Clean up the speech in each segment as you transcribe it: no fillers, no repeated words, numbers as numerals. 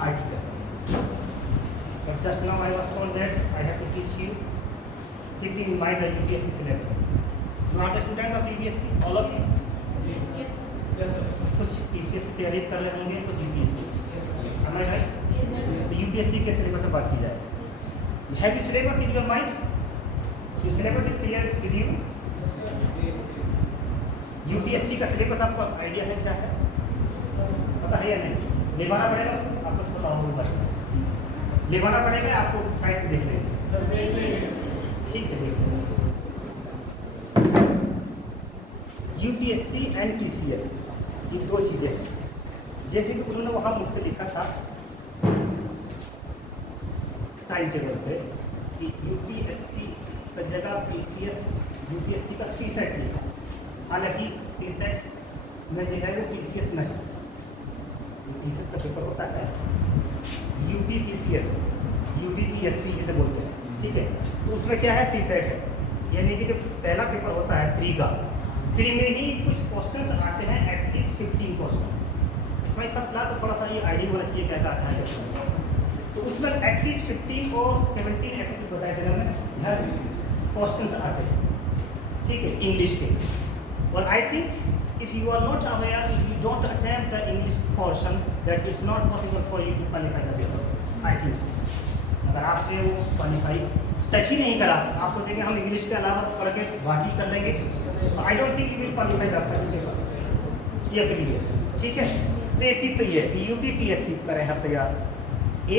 article. But just now I was told that I have to teach you keeping in mind the UPSC syllabus. You are the student of UPSC, all of you? Yes. Yes, sir. कुछ PCS की तैयारी कर रहे होंगे, कुछ UPSC. Am I right? Yes. तो UPSC के syllabus में बात की जाए. Have you syllabus in your mind? Your syllabus is clear with you? UPSC का सिलेबस आपको आइडिया है क्या है? पता है या नहीं? लेवाना पड़ेगा आपको, तो पता होगा. लेवाना पड़ेगा आपको, साइट देख लेंगे. सर देख लेंगे. ठीक है, देख लेंगे. UPSC एंड TCS ये दो चीज़ें हैं. जैसे कि उन्होंने वहाँ मुझसे लिखा था टाइम टेबल पे कि UPSC का जगह PCS, UPSC का CSET लिखा. हालांकि CSET में जो है वो TCS नहीं. TCS का पेपर होता है UPPCS, UPPSC जिसे बोलते हैं. ठीक है, तो उसमें क्या है, CSET है. यानी कि जो पहला पेपर होता है प्री का, प्री में ही कुछ क्वेश्चंस आते हैं, at least 15 question. It's my first class, तो थोड़ा सा ये आइडिया होना चाहिए क्या क्या आता है. तो उसमें एटलीस्ट 15 और 17 ऐसे कुछ बताए थे मैंने, हर क्वेश्चंस आते हैं. ठीक है, इंग्लिश के. और I think if you are not aware, if you don't attempt the English portion, that is not possible for you to qualify the paper. I think अगर आपने वो क्वालिफाई टच ही नहीं करा, आप सोचेंगे हम इंग्लिश के अलावा पढ़ के बाकी कर लेंगे, तो I don't think you will qualify the paper. ये अपनी है. ठीक है, तो एक चीज़ तो ये है कि UPPSC करें हम तैयार.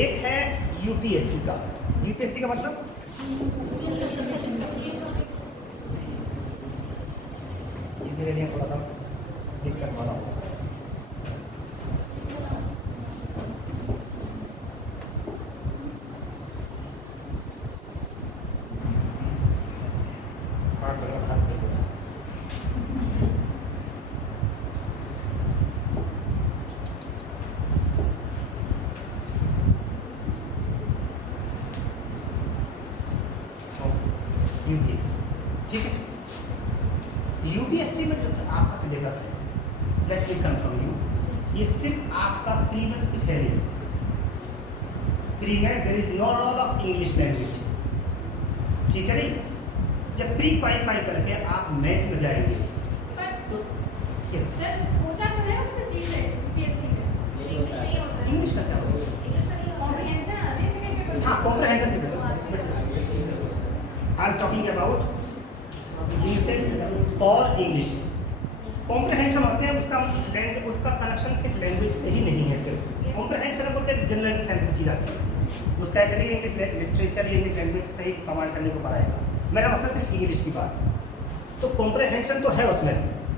एक है UPSC का. UPSC का मतलब ये मेरे लिए थोड़ा सा दिक्कत वाला होगा. ठीक है, UPSC में जो आपका सिलेबस है, लेट मी कंफर्म यू, ये सिर्फ आपका प्री में कुछ है नहीं. प्री में there is no role of English language. ठीक है नहीं. जब प्री क्वालिफाई करके आप मेंस में जाएंगे तो यस, सर होता तो है उसमें सीक्रेट UPSC में. इंग्लिश नहीं होता. इंग्लिश का क्या होगा? इंग्लिश नहीं होता. कॉम्प्रिहेंशन आधे सेकंड के क्वेश्चन. हाँ, comprehension syllabus. I am talking about और इंग्लिश. कॉम्प्रहेंशन होते हैं, उसका कनेक्शन सिर्फ लैंग्वेज से ही नहीं है. सिर्फ कॉम्प्रहेंशन बोलते हैं जनरल सेंस में चीज आती है. उसका ऐसे नहीं इंग्लिश लिटरेचर या इंग्लिश लैंग्वेज से ही कमांड करने को पड़ाएगा. मेरा मकसद सिर्फ इंग्लिश की बात. तो कॉम्प्रहेंशन तो है उसमें,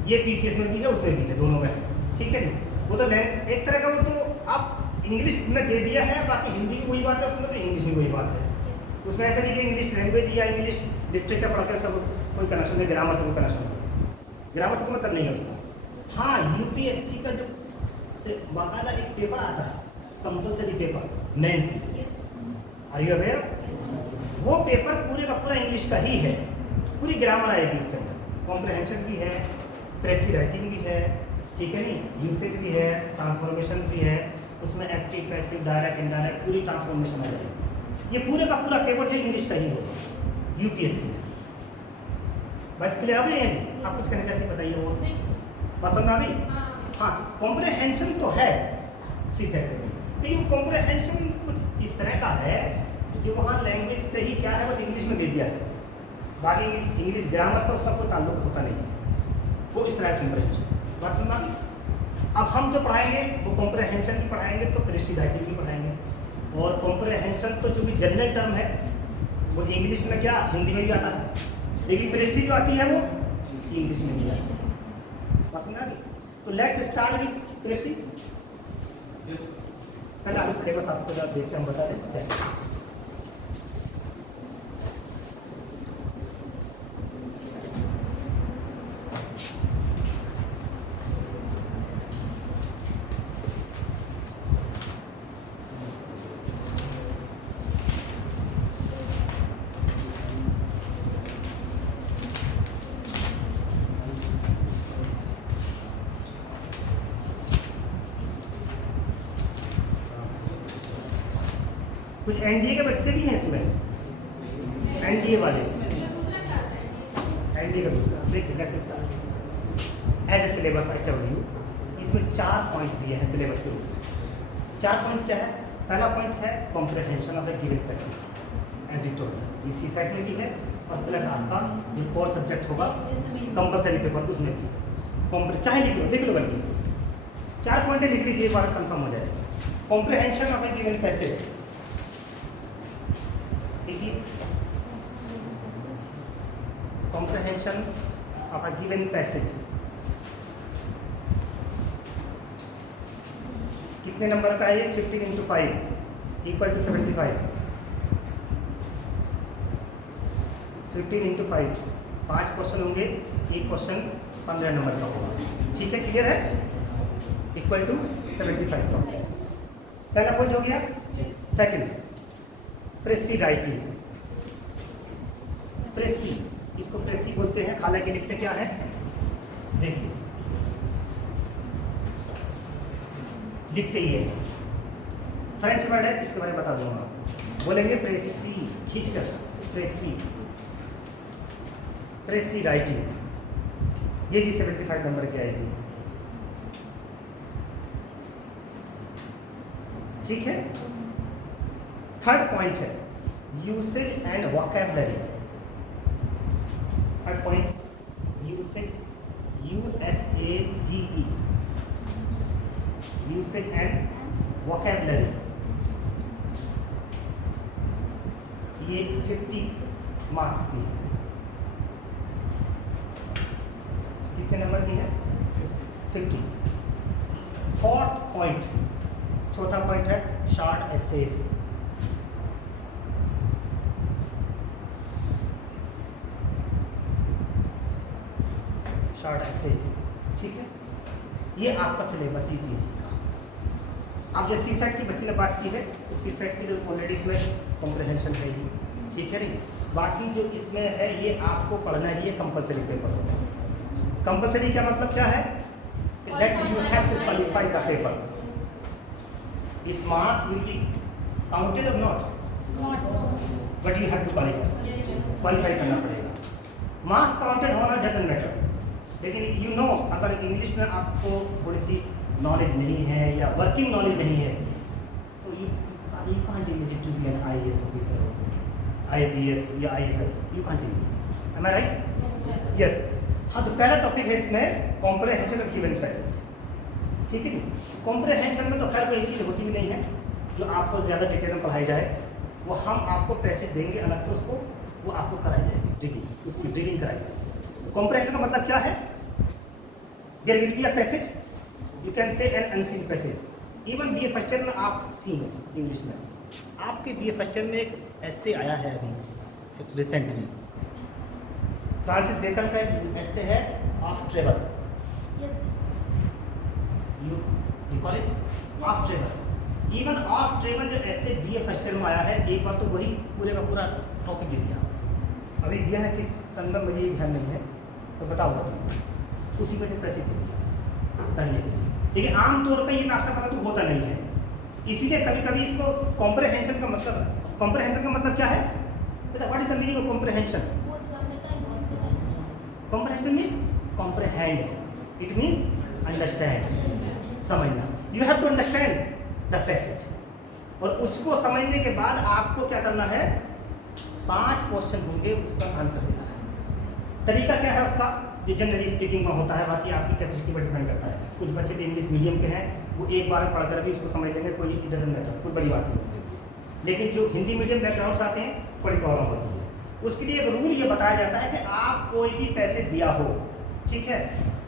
ये PCS में भी है, उसमें भी है, दोनों में है. ठीक है नहीं. वो तो एक तरह का वो तो आप इंग्लिश में दे दिया है, बाकी हिंदी भी वही बात है, उसमें तो इंग्लिश भी वही बात है. उसमें ऐसा नहीं कि इंग्लिश लैंग्वेज या इंग्लिश लिटरेचर पढ़कर सब कोई कनेक्शन है, ग्रामर से कोई कनेक्शन है. ग्रामर से कोई मतलब नहीं है उसका. हाँ, UPSC का जो बाकायदा एक पेपर आता है, compulsory paper, mains. Are you aware? वो पेपर पूरे का पूरा इंग्लिश का ही है. पूरी ग्रामर आएगी उसके अंदर, कॉम्प्रहेंशन भी है, प्रेसी राइटिंग भी है. ठीक है नहीं, यूसेज भी है, ट्रांसफॉर्मेशन भी है, उसमें एक्टिव, पैसिव, डायरेक्ट, इनडायरेक्ट पूरी ट्रांसफॉर्मेशन आ जाएगी. ये पूरे का पूरा पेपर जो इंग्लिश का ही होगा UPSC में. बात क्लियर हो गई है? आप कुछ कहना चाहते बताइए. वो पसंद आ गई? हाँ, कॉम्प्रहेंशन तो है CSET में, लेकिन कॉम्प्रहेंशन कुछ इस तरह का है जो वहाँ लैंग्वेज से ही क्या है, बस इंग्लिश में दे दिया है, बाकी इंग्लिश ग्रामर से उसका कोई ताल्लुक होता नहीं है. वो इस तरह कॉम्प्रहेंशन. बात समझ आ गई? अब हम जो पढ़ाएंगे वो कॉम्प्रहेंशन भी पढ़ाएंगे, तो प्रेसी राइटिंग भी पढ़ाएंगे. और कॉम्प्रहेंशन तो चूँकि जनरल टर्म है, वो इंग्लिश में क्या हिंदी में भी आता है, लेकिन प्रेसी जो आती है वो इंग्लिश में भी आती है. बात समझ आ गई? तो लेट्स स्टार्ट विद प्रेसी. पहले आगे सिलेबस आपको जरा देख के हम बता देते हैं. कुछ एनडीए के बच्चे भी हैं इसमें, एनडीए वाले, दूसरा क्या आता है? एनडीए का दूसरा। देखिए next start as a syllabus I tell you, इसमें 4 पॉइंट दिए हैं सिलेबस के रूप में। 4 पॉइंट क्या है? पहला पॉइंट है comprehension of a given passage as it told us, ये सी सेट में भी है और प्लस आपका जो कोर सब्जेक्ट होगा कंपलसरी पेपर उसमें भी चाहे लिख लो बल्कि इसको 4 पॉइंट लिख लीजिए, एक बार कंफर्म हो जाएगा। Comprehension of a given passage, देखिए comprehension of a given passage कितने नंबर का है ये? 15 × 5 इक्वल टू 75। 15 × 5 5 क्वेश्चन होंगे, एक क्वेश्चन 15 नंबर का होगा। ठीक है, क्लियर है? इक्वल टू 75 का। पहला पॉइंट हो गया। Second, प्रेसी writing. प्रेसी, इसको प्रेसी बोलते हैं, हालांकि लिखते क्या है? देखिए लिखते ही है, फ्रेंच वर्ड है, इसके बारे में बता दूंगा। बोलेंगे प्रेसी, खींच कर प्रेसी, प्रेसी राइटिंग, ये भी 75 नंबर की आएगी। ठीक है। थर्ड पॉइंट है usage and vocabulary. Third point usage, USAGE, usage and vocabulary, ये 50 मार्क्स की है। कितने नंबर की है? 50। फोर्थ पॉइंट, चौथा पॉइंट है शॉर्ट एसेज। शॉर्ट एसेज, ठीक है। ये आपका सिलेबस यूपीएससी का। अब जैसे सी सेट की बच्ची ने बात की है, तो सी सेट की तो ऑलरेडी इसमें कॉम्प्रिहेंशन है ही, ठीक है नहीं। बाकी जो इसमें है ये आपको पढ़ना ही है, कंपलसरी पेपर होगा। कंपलसरी क्या मतलब क्या है? That you have to qualify the paper. इस मार्क्स विल बी काउंटेड और not, but you have to qualify, qualify करना पड़ेगा। मार्क्स काउंटेड होना डजंट मैटर, लेकिन यू नो अगर इंग्लिश में आपको थोड़ी सी नॉलेज नहीं है या वर्किंग नॉलेज नहीं है, तो you can't imagine to be an IAS officer, IPS या IFS, you can't imagine. Am I right? Yes. हाँ, तो पहला टॉपिक है इसमें कॉम्प्रिहेंशन ऑफ गिवन पैसेज, ठीक है। कॉम्प्रिहेंशन में तो खैर कोई चीज़ होती भी नहीं है जो आपको ज़्यादा डिटेल में पढ़ाई जाए, वो हम आपको पैसेज देंगे अलग से, उसको वो आपको कराई जाएगी ड्रिलिंग, उसकी ड्रिलिंग कराई जाएगी। कॉम्प्रिहेंशन का मतलब क्या है? There will be a passage, you can say an unseen passage. Even BA first year में आप थी इंग्लिश में, आपके BA फर्स्ट ईयर में एक ऐसे आया है अभी रिसेंटली, फ्रांसिस बेकन का एक ऐसे है of travel, you recall it? Of travel. Even of travel जो ऐसे BA फर्स्ट ईयर में आया है, एक बार तो वही पूरे का पूरा टॉपिक दे दिया। अभी दिया है किस संदर्भ में, ये ध्यान नहीं है तो बताऊँगा, उसी में से पैसे दे दिया पढ़ने के लिए। लेकिन आमतौर पर ये मैं आपसे बता दूँ होता नहीं है, इसीलिए कभी कभी इसको कॉम्प्रिहेंशन का मतलब, कॉम्प्रिहेंशन का मतलब क्या है? What is the meaning of comprehension? Comprehension means comprehend, it means understand, समझना। You have to understand the passage, और उसको समझने के बाद आपको क्या करना है? 5 क्वेश्चन होंगे, उसका आंसर देना है। तरीका क्या है उसका? जो जनरली स्पीकिंग में होता है, बाकी आपकी कैपेसिटी पर डिपेंड करता है। कुछ बच्चे तो इंग्लिश मीडियम के हैं, वो एक बार में पढ़कर भी उसको समझ लेंगे, कोई इट डजंट मैटर, कोई बड़ी बात नहीं होती। लेकिन जो हिंदी मीडियम बैकग्राउंड से आते हैं, बड़ी प्रॉब्लम होती है। उसके लिए एक रूल ये बताया जाता है कि आप कोई भी पैसेज दिया हो, ठीक है,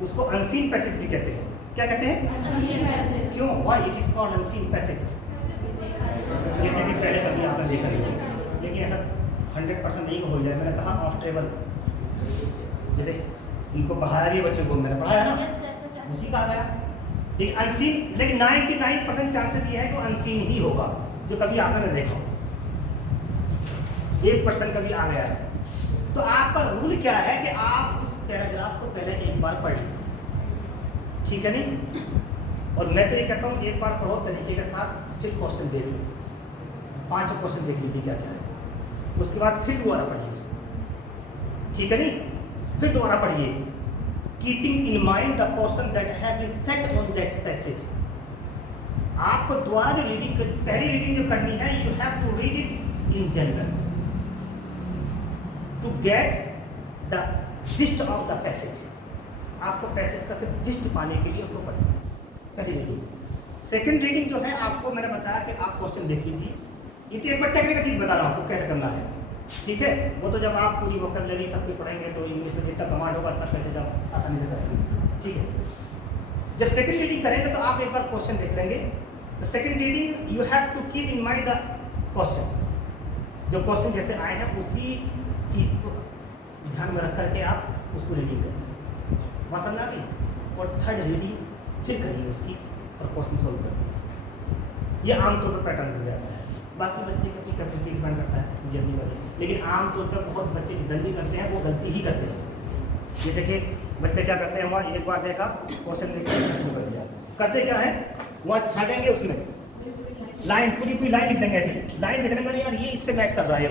उसको अनसीन पैसेज भी कहते हैं। क्या कहते हैं? क्यों? Why it is called unseen passage? जैसे कि पहले कभी आपने देखा नहीं, लेकिन ऐसा 100% नहीं हो जाए। मैंने कहा ऑफ ट्रेवल, जैसे इनको पढ़ाया भी बच्चों को, मैंने पढ़ाया ना, उसी का आ गया। लेकिन अनसीन, लेकिन 99% चांसेस ये है कि अनसीन ही होगा, जो कभी आपने देखा, 1% कभी आ गया ऐसा। तो आपका रूल क्या है कि आप उस पैराग्राफ को पहले एक बार पढ़ लीजिए, ठीक है नहीं? और मैं तो ये कहता हूँ एक बार पढ़ो तरीके के साथ, फिर क्वेश्चन देख लो, 5 क्वेश्चन देख लीजिए क्या क्या है, उसके बाद फिर दोबारा पढ़िए उसको, ठीक है नहीं, फिर दोबारा पढ़िए, keeping in mind the question that have been set on that passage. आपको दोबारा जो रीडिंग, पहली रीडिंग जो करनी है, you have to read it in general to get the gist of the passage. आपको पैसेज का सिर्फ जिस्ट पाने के लिए उसको पढ़ना है, पहली रीडिंग। सेकंड रीडिंग जो है, आपको मैंने बताया कि आप क्वेश्चन देख लीजिए, ये तो एक बार टेक्निकल चीज़ बता रहा हूँ आपको कैसे करना है, ठीक है। वो तो जब आप पूरी वोकैबुलरी सब कुछ पढ़ेंगे तो इंग्लिश में जितना कमांड होगा उतना पैसेज आप आसानी से कर सकेंगे, ठीक है। जब सेकंड रीडिंग करेंगे तो आप एक बार क्वेश्चन देख लेंगे, तो second reading you have to keep in mind the questions, जो क्वेश्चन जैसे आए हैं उसी चीज़ को ध्यान में रख करके आप उसको रीडिंग करें, वहाँ समझ आ गई। और थर्ड रीडिंग फिर करिए उसकी और क्वेश्चन सोल्व करिए। ये आमतौर पर पैटर्न हो जाता है, बाकी बच्चे का कैपेसिटी डिपेंड करता है जल्दी वाले, लेकिन आमतौर पर बहुत बच्चे जल्दी करते हैं, वो गलती ही करते हैं। जैसे कि बच्चे क्या करते हैं, वहाँ एक बार देखा क्वेश्चन देखा शुरू कर दिया, करते क्या है, वहाँ छाटेंगे उसमें लाइन, पूरी लाइन लिख देंगे, ऐसी लाइन लिखने में यार ये इससे मैच कर रहा है,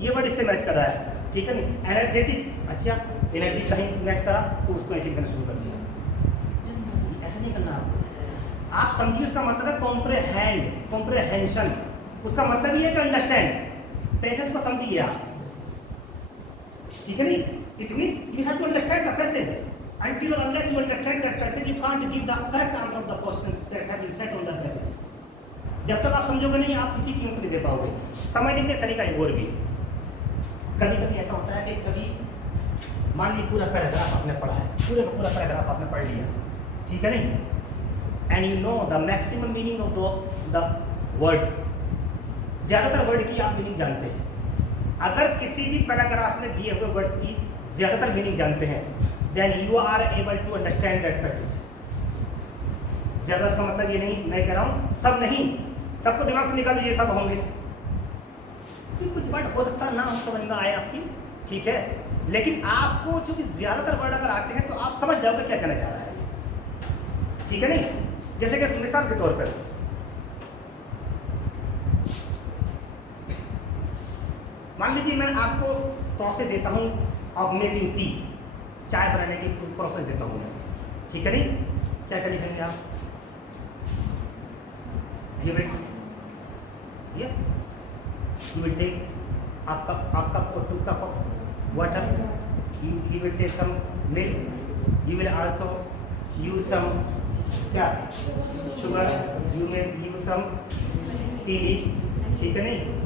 ये वर्ड इससे मैच कर रहा है, ठीक है नहीं। एनर्जेटिक, अच्छा एनर्जी कहीं मैच करा तो उसको ऐसे लिखना शुरू कर दिया। ऐसा नहीं करना आप समझिए, उसका मतलब है कॉम्प्रेहेंड, कॉम्प्रेहेंशन, उसका मतलब ये है कि अंडरस्टैंड, पैसेज को समझिए आप, ठीक है नहीं। It means you have to understand the passage, until or unless you understand that passage you can't give the correct answer of the questions that have been set on that passage। जब तक आप समझोगे नहीं, आप किसी की उत्तर नहीं दे पाओगे। समझने का तरीका एक और भी, कभी कभी ऐसा होता है कि कभी मान लीजिए पूरा पैराग्राफ आपने पढ़ा है, पूरा का पूरा पैराग्राफ आपने पढ़ लिया, ठीक है नहीं, and you know the maximum meaning of the words, ज़्यादातर वर्ड की आप मीनिंग जानते हैं। अगर किसी भी पैराग्राफ में दिए हुए वर्ड्स की ज़्यादातर मीनिंग जानते हैं, then you are able to understand that passage। ज़्यादातर का मतलब ये नहीं, मैं कह रहा हूँ सब नहीं, सबको दिमाग से निकाल लीजिए, सब होंगे, कुछ वर्ड हो सकता है ना हम समझ में आए आपकी, ठीक है, लेकिन आपको चूंकि ज़्यादातर वर्ड अगर आते हैं तो आप समझ जाओगे क्या कहना चाह रहा है, ठीक है नहीं। जैसे कि मिसाल के तौर पर मान लीजिए मैं आपको प्रोसेस देता हूँ ऑफ मेकिंग टी, चाय बनाने की प्रोसेस देता हूँ मैं, ठीक है नहीं। क्या क्या लिखेंगे आप, you will, yes you will take a cup or 2 cup of water, you will take some milk, you will also use some क्या sugar, you may use some tea leaf, ठीक है नहीं।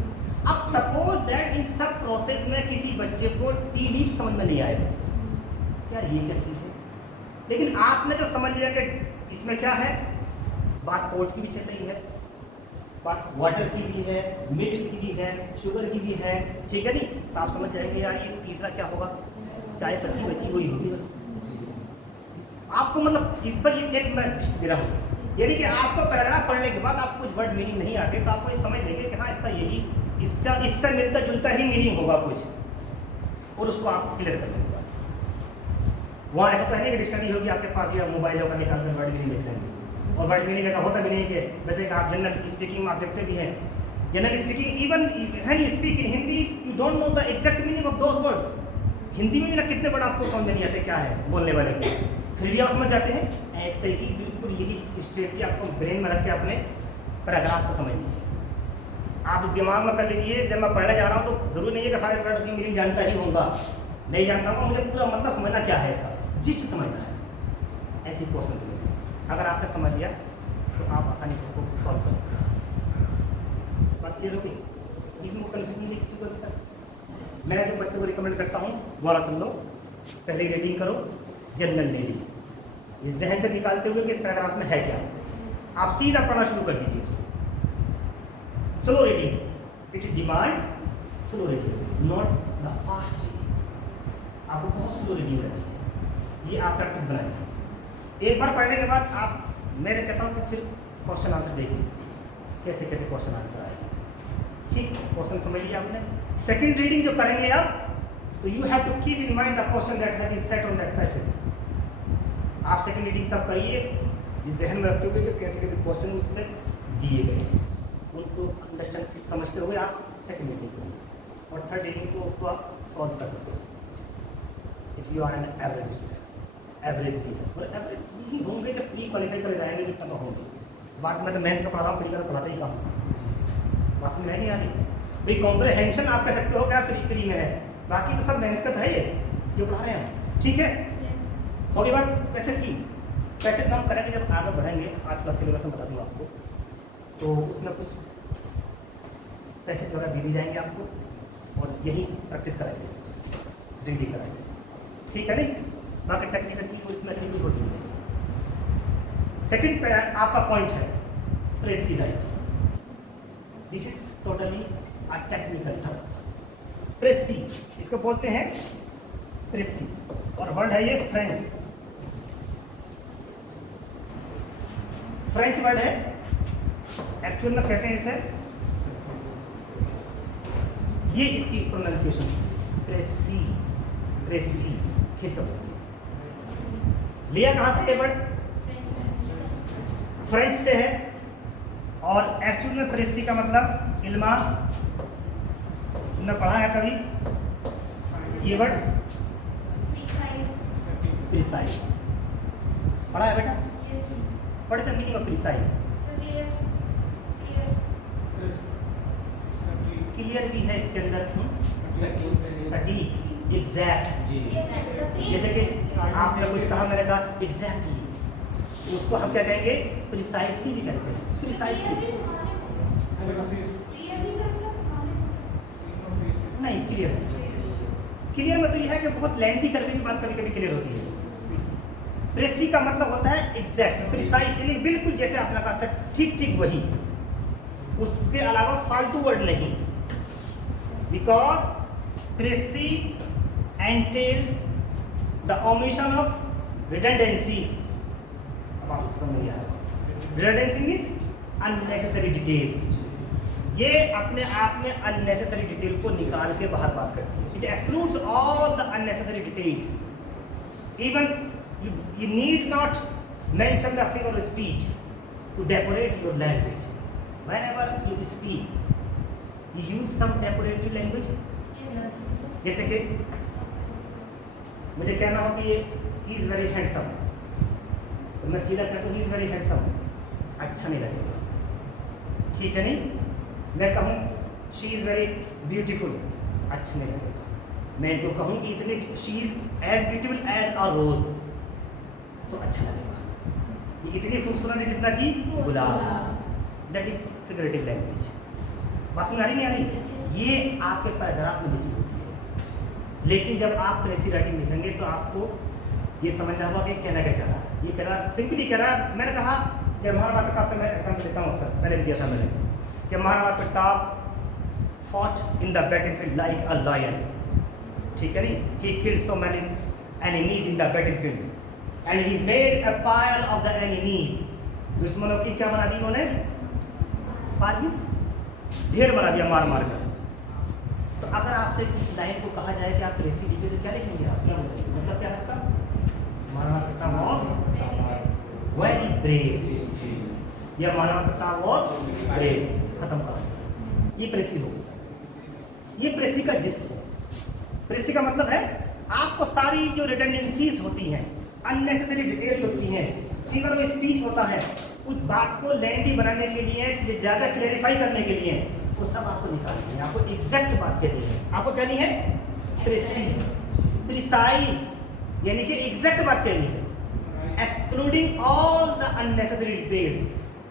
अब सपोज दैट इस सब process में किसी बच्चे को टी लीफ समझ में नहीं आए, यार ये क्या चीज़ है, लेकिन आपने जब समझ लिया कि इसमें क्या है, बात पोर्ट की भी चल रही है, बात वाटर की भी है, मिल्क की भी है, शुगर की भी है, ठीक है नहीं, तो आप समझ जाएंगे यार ये तीसरा क्या होगा, चाय पत्ती बची हुई होगी बस। आपको मतलब इस पर एक मैं दे रहा हूँ, यानी कि आपको पैराग्राफ पढ़ने के बाद आपको कुछ वर्ड मीनिंग नहीं आते तो आपको ये समझ लेंगे कि हाँ इसका यही, इसका इससे मिलता जुलता ही मीनिंग होगा कुछ, और उसको आप क्लियर कर लेंगे। वहाँ ऐसा तो नहीं कि डिक्शनरी होगी आपके पास या मोबाइल होगा, निकाल कर वर्ड मीनिंग देख लेंगे, और वर्ड मीनिंग ऐसा होता भी नहीं कि जैसे कि आप जनरल स्पीकिंग में आप देखते भी हैं, general speaking even when you speak in Hindi you don't know the exact meaning of those words. Hindi में भी ना कितने वर्ड आपको समझ में नहीं आते क्या है बोलने वाले के, फिर भी आप समझ जाते हैं। ऐसे ही बिल्कुल यही स्ट्रेटजी आपको ब्रेन में रख के अपने पैराग्राफ को समझनी है। आप दिमाग में कर लीजिए, जब मैं पढ़ने जा रहा हूँ तो जरूरी नहीं है कि सारे वर्ड की मीनिंग जानता ही होगा, नहीं जानता होगा, मुझे पूरा मतलब समझना क्या है इसका, जिस्ट समझना है। ऐसी क्वेश्चन समझिए, अगर आपने समझ लिया तो आप आसानी से उसको सॉल्व कर सकते हैं। बात क्लियर होगी, इसमें कन्फ्यूजन नहीं किसी को अभी तक। मैं जो बच्चों को रिकमेंड करता हूँ दोबारा सुन लो, पहले रीडिंग करो, जनरल रीडिंग, ये जहन से निकालते हुए कि इस पैराग्राफ में है क्या, आप सीधा पढ़ना शुरू कर दीजिए। Slow reading, it demands slow reading, not the fast reading. आपको बहुत स्लो रीडिंग करनी है, ये आप प्रैक्टिस बनाएंगे। एक बार पढ़ने के बाद आप, मैं कहता हूँ कि फिर क्वेश्चन आंसर देख लीजिए कैसे कैसे क्वेश्चन आंसर आए। ठीक, क्वेश्चन समझ लिया आपने। सेकंड रीडिंग जो करेंगे आप, तो you have to keep in mind the question that have been set on that passage. आप सेकंड रीडिंग तब करिए जहन में रखते हुए कि कैसे कैसे क्वेश्चन उसमें दिए गए हैं, उनको अंडरस्टैंड समझते हो आप सेकंड रीडिंग को, और थर्ड रीडिंग को उसको आप सॉल्व कर सकते हो if you are an average student. Average भी है और एवरेज ही होंगे जब प्री क्वालिफाई कर जाएंगे जितना तो होंगे। बात मैं तो मेंस का पढ़ा रहा हूँ, प्री का तो पढ़ाता ही कम। बात समझ में नहीं आ रही भाई। कॉम्प्रहेंशन आप कह सकते हो क्या प्री में है, बाकी तो सब मेंस का है ये जो पढ़ा रहे हैं हम, ठीक है। होगी बात पैसेज की। पैसेज हम करेंगे जब आगे बढ़ेंगे, आज का सिलेबस में बता दूँ आपको, तो उसमें कुछ पैसेज वगैरह दे दी जाएंगे आपको और यही प्रैक्टिस कराएंगे, डिग्री कराएंगे, ठीक है नहीं। बाकी टेक्निकल चीज़ इसमें से भी होती है। सेकंड पे आपका पॉइंट है प्रेसिडाइट। This is totally a technical term. Precis इसको बोलते हैं प्रेसी, और वर्ड है ये फ्रेंच। फ्रेंच वर्ड है, एक्चुअल में कहते हैं इसे, ये इसकी प्रोनाउंसिएशन प्रेसी, प्रेसी खींच कर लिया। कहाँ से ये वर्ड? फ्रेंच से है, और एक्चुअल में प्रेसी का मतलब इल्मा, तुमने पढ़ा है कभी ये वर्ड? प्रिसाइज पढ़ा है बेटा? पढ़े थे मीनिंग ऑफ प्रिसाइज। क्लियर भी है इसके अंदर, सटीक, एग्जैक्ट। जैसे कि आपने कुछ कहा, मैंने कहा एग्जैक्टली, उसको हम क्या कहेंगे? प्रिसाइजली भी कहते हैं। प्रिसाइजली नहीं, क्लियर। क्लियर मतलब यह है कि बहुत लेंथी करके भी बात कभी कभी क्लियर होती है। प्रेसी का मतलब होता है एग्जैक्ट, प्रिसाइजली, बिल्कुल जैसे आपने कहा, ठीक ठीक वही, उसके अलावा फालतू वर्ड नहीं। Because precis entails the omission of redundancies. अब आपको समझ में आएगा। Redundancy means unnecessary details. ये अपने आप में अननेसेसरी डिटेल को निकाल के बाहर बात करती है। It excludes all the unnecessary details. Even you need not mention the figure of speech to decorate your language. Whenever you speak, you use some decorative language. Yes. जैसे कि मुझे कहना हो कि he is very handsome, तो मैं सीधा कहता हूँ he is very handsome, अच्छा नहीं लगेगा, ठीक है नहीं। मैं कहूँ she is very beautiful, अच्छा नहीं लगेगा। मैं इनको कहूँ कि इतने she is as beautiful as a rose, तो अच्छा लगेगा। ये इतनी खूबसूरत है जितना कि गुलाब। That is figurative language. बात समझ आ रही नहीं आ रही? ये आपके पैराग्राफ में लिखी होती है, लेकिन जब आप प्रेसी राइटिंग लिखेंगे तो आपको ये समझना होगा कि कहना क्या चाह रहा है। ये कह रहा सिंपली कह रहा, मैंने कहा कि महाराणा प्रताप पे मैं एग्जाम्पल देता हूँ अक्सर, पहले भी दिया था मैंने, कि Maharana Pratap fought in the battlefield like a lion, ठीक है नहीं। He killed so many enemies in the battlefield and he made a pile of the enemies. दुश्मनों की क्या बना दी उन्होंने? पालिस, ढेर बना दिया मार मार कर। तो अगर आपसे इस लाइन को कहा जाए कि आप प्रेसी लिखे तो क्या लिखेंगे आप? क्या बोलेंगे? मतलब क्या है इसका? Maharana Pratap was very brave, या महाराणा प्रताप वाज ब्रेव, खत्म कहानी। ये प्रेसी हो गई। ये प्रेसी का जिस्ट है। प्रेसी का मतलब है आपको सारी जो रिडंडेंसीज होती हैं, अननेसेसरी डिटेल्स होती हैं, फिगर ऑफ स्पीच होता है, उस बात को लेंथी बनाने के लिए, ज़्यादा क्लैरिफाई करने के लिए, वो सब आपको निकालनी है। आपको एग्जैक्ट बात कहनी है। आपको कहनी है प्रेसीज, प्रिसाइज, यानी कि एग्जैक्ट बात कहनी है, excluding all the unnecessary details,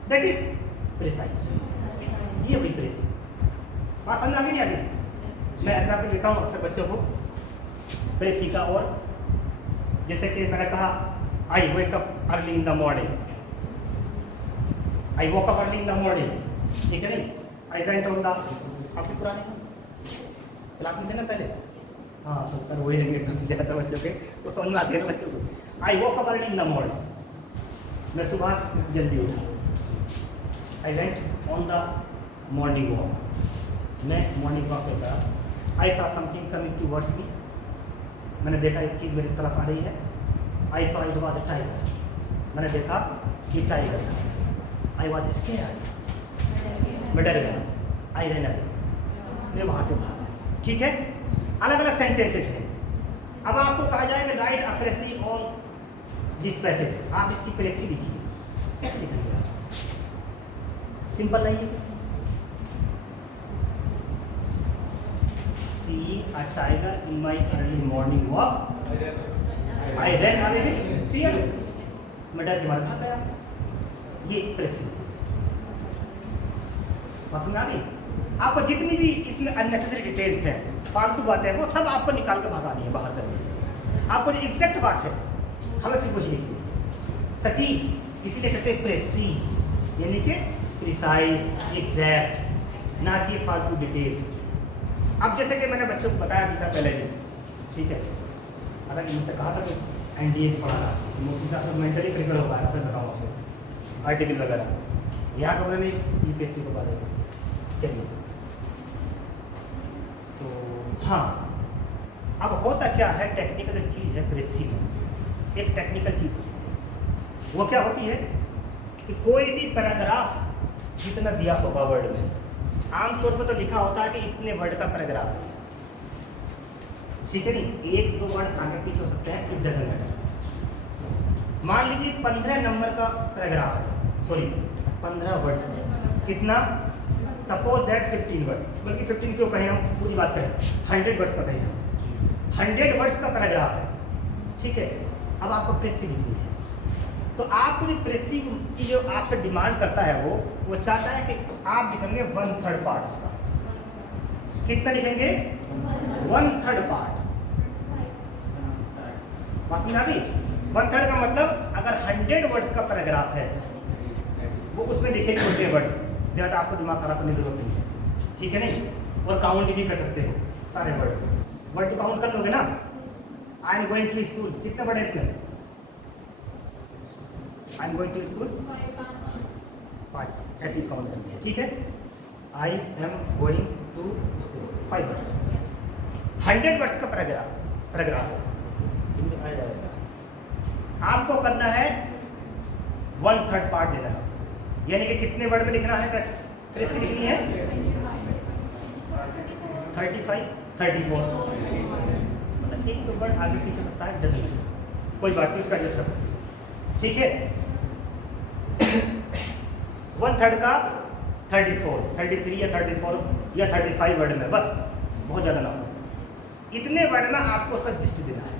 that is precise. ये हुई प्रेसी। बात समझ आगे नहीं आगे? मैं एग्जाम्पल देता हूँ अक्सर बच्चों को प्रेसी का। और जैसे कि मैंने कहा, I wake up early in the morning, I walk up early in the morning, ठीक है नहीं। आई वेंट ऑन द, आपके पुराने क्लास में थे ना पहले, हाँ तो पर वही रिलेट जाता है बच्चों के, तो समझ में आते हैं ना बच्चों को। आई walk up early in the morning, मैं सुबह जल्दी उठा। I went on the morning walk, मैं मॉर्निंग वॉक पे करा। I saw something coming towards me, मैंने देखा एक चीज़ मेरी तरफ आ रही है। I saw it was a tiger, मैंने देखा कि टाइगर था। आई वाज स्केयर्ड, मैं डर गया। आई रन अवे, मैं वहाँ से भागा। ठीक है, अलग अलग सेंटेंसेस हैं। अब आपको कहा जाएगा write a precis on this passage, आप इसकी प्रेसी लिखिए। कैसे लिखेंगे आप? सिंपल नहीं है। Seeing a tiger in my early morning walk, I ran away with fear. मैं डर के मारे भाग गया। ये प्रेसी समझ आ गई? आपको जितनी भी इसमें अननेसेसरी डिटेल्स हैं, फालतू बातें हैं, वो सब आपको निकाल के भगा दी है, बाहर कर दी है। आपको जो एग्जैक्ट बात है हमें सिर्फ कुछ लिखिए, सटीक, इसीलिए कहते हैं प्रेसी, यानी कि प्रिसाइज, एग्जैक्ट, ना कि फालतू डिटेल्स। अब जैसे कि मैंने बच्चों को बताया भी था पहले भी, ठीक है, अगर इनसे कहा था कि एनडीए पढ़ाना, उसी हिसाब से मेंटली प्रिपेयर होगा, ऐसा बताऊँ आपको, आर्टिकल वगैरह। यहाँ तो मैंने यूपीएससी को बारे में। चलिए, तो हाँ, अब होता क्या है, टेक्निकल चीज़ है प्रेसी में, एक टेक्निकल चीज़ होती है। वो क्या होती है कि कोई भी पैराग्राफ जितना दिया होगा वर्ड में, आमतौर पर तो लिखा होता है कि इतने वर्ड का पैराग्राफ है, ठीक है नहीं, 1-2 वर्ड आगे पीछे हो सकते हैं, इट डजंट मैटर। मान लीजिए 15 नंबर का पैराग्राफ है, सॉरी 15 वर्ड्स का, कितना, सपोज दैट 15 वर्ड, बल्कि 15 क्यों कहें हम, पूरी बात करें, 100 वर्ड्स का कहें हम, 100 वर्ड्स का पैराग्राफ है, ठीक है। अब आपको प्रेसी लिखनी है, तो आपको जो प्रेसी की जो आपसे डिमांड करता है वो चाहता है कि आप लिखेंगे 1/3 पार्ट उसका। कितना लिखेंगे? 1/3 पार्ट। बात समझ आ गई? 1/3 का मतलब अगर 100 वर्ड्स का पैराग्राफ है, वो उसमें लिखेंगे छोटे वर्ड्स, ज़्यादा आपको दिमाग खराब करने की जरूरत नहीं है, ठीक है नहीं। और काउंट भी कर सकते हो सारे वर्ड तो काउंट कर लोगे ना। I am going to school, कितने वर्ड है इसमें? I am going to school 5, ऐसे ही काउंट करनी है, ठीक है। I am going to school 5 word, 100 words का पैराग्राफ है। आपको करना है 1/3 पार्ट देना है उसको, यानी कि कितने वर्ड में लिखना है, कैसे लिखनी है? 35, 34, मतलब 1-2 वर्ड आगे पीछे सकता है, डजन, कोई बात नहीं, उसका एडजस्ट कर सकते, ठीक है। 1/3 का 34, 33 या 34 या 35 वर्ड में, बस बहुत ज़्यादा ना हो, इतने वर्ड में आपको उसका जिस्ट देना है।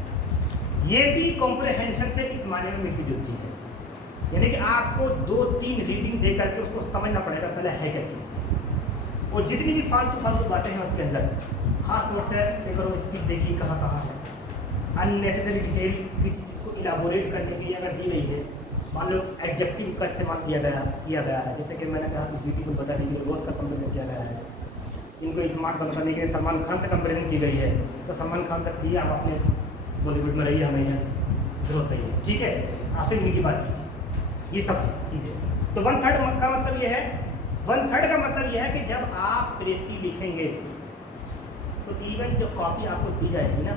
ये भी कॉम्प्रहेंशन से इस मायने में मिलती जुलती है, यानी कि आपको 2-3 रीडिंग दे करके उसको समझना पड़ेगा पहले है क्या चीज़, और जितनी भी फालतू बातें हैं उसके अंदर, खास तौर से अगर वो स्पीच देखिए कहाँ है, अननेसेसरी डिटेल किसी चीज़ को इलाबोरेट करने के लिए अगर दी गई है, मान लो एडजेक्टिव का इस्तेमाल किया गया है, जैसे कि मैंने कहा कि ब्यूटीफुल बताने के लिए रोज़ का कंपेरिजन किया गया है, इनको स्मार्ट बनाने के लिए सलमान खान से कंपेरिजन की गई है, तो सलमान खान से भी आप अपने बॉलीवुड में रहिए, हमें यहाँ जरूरत नहीं है, ठीक है। आपसे इनकी बात कीजिए, ये सब चीज़ें। तो 1/3 का मतलब ये है, 1/3 का मतलब ये है कि जब आप प्रेसी लिखेंगे तो इवन जो कॉपी आपको दी जाएगी ना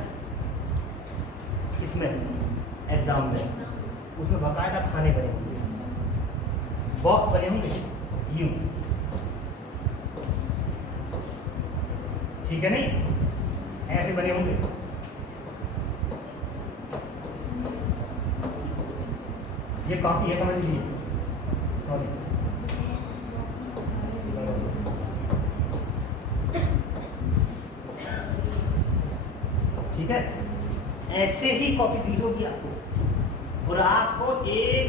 इसमें एग्जाम में, उसमें बाकायदा खाने बने होंगे, बॉक्स बने होंगे यूं, ठीक है नहीं, ऐसे बने होंगे। ये कॉपी है, समझ लीजिए, सॉरी, ठीक है, ऐसे ही कॉपी दी होगी आपको, और आपको एक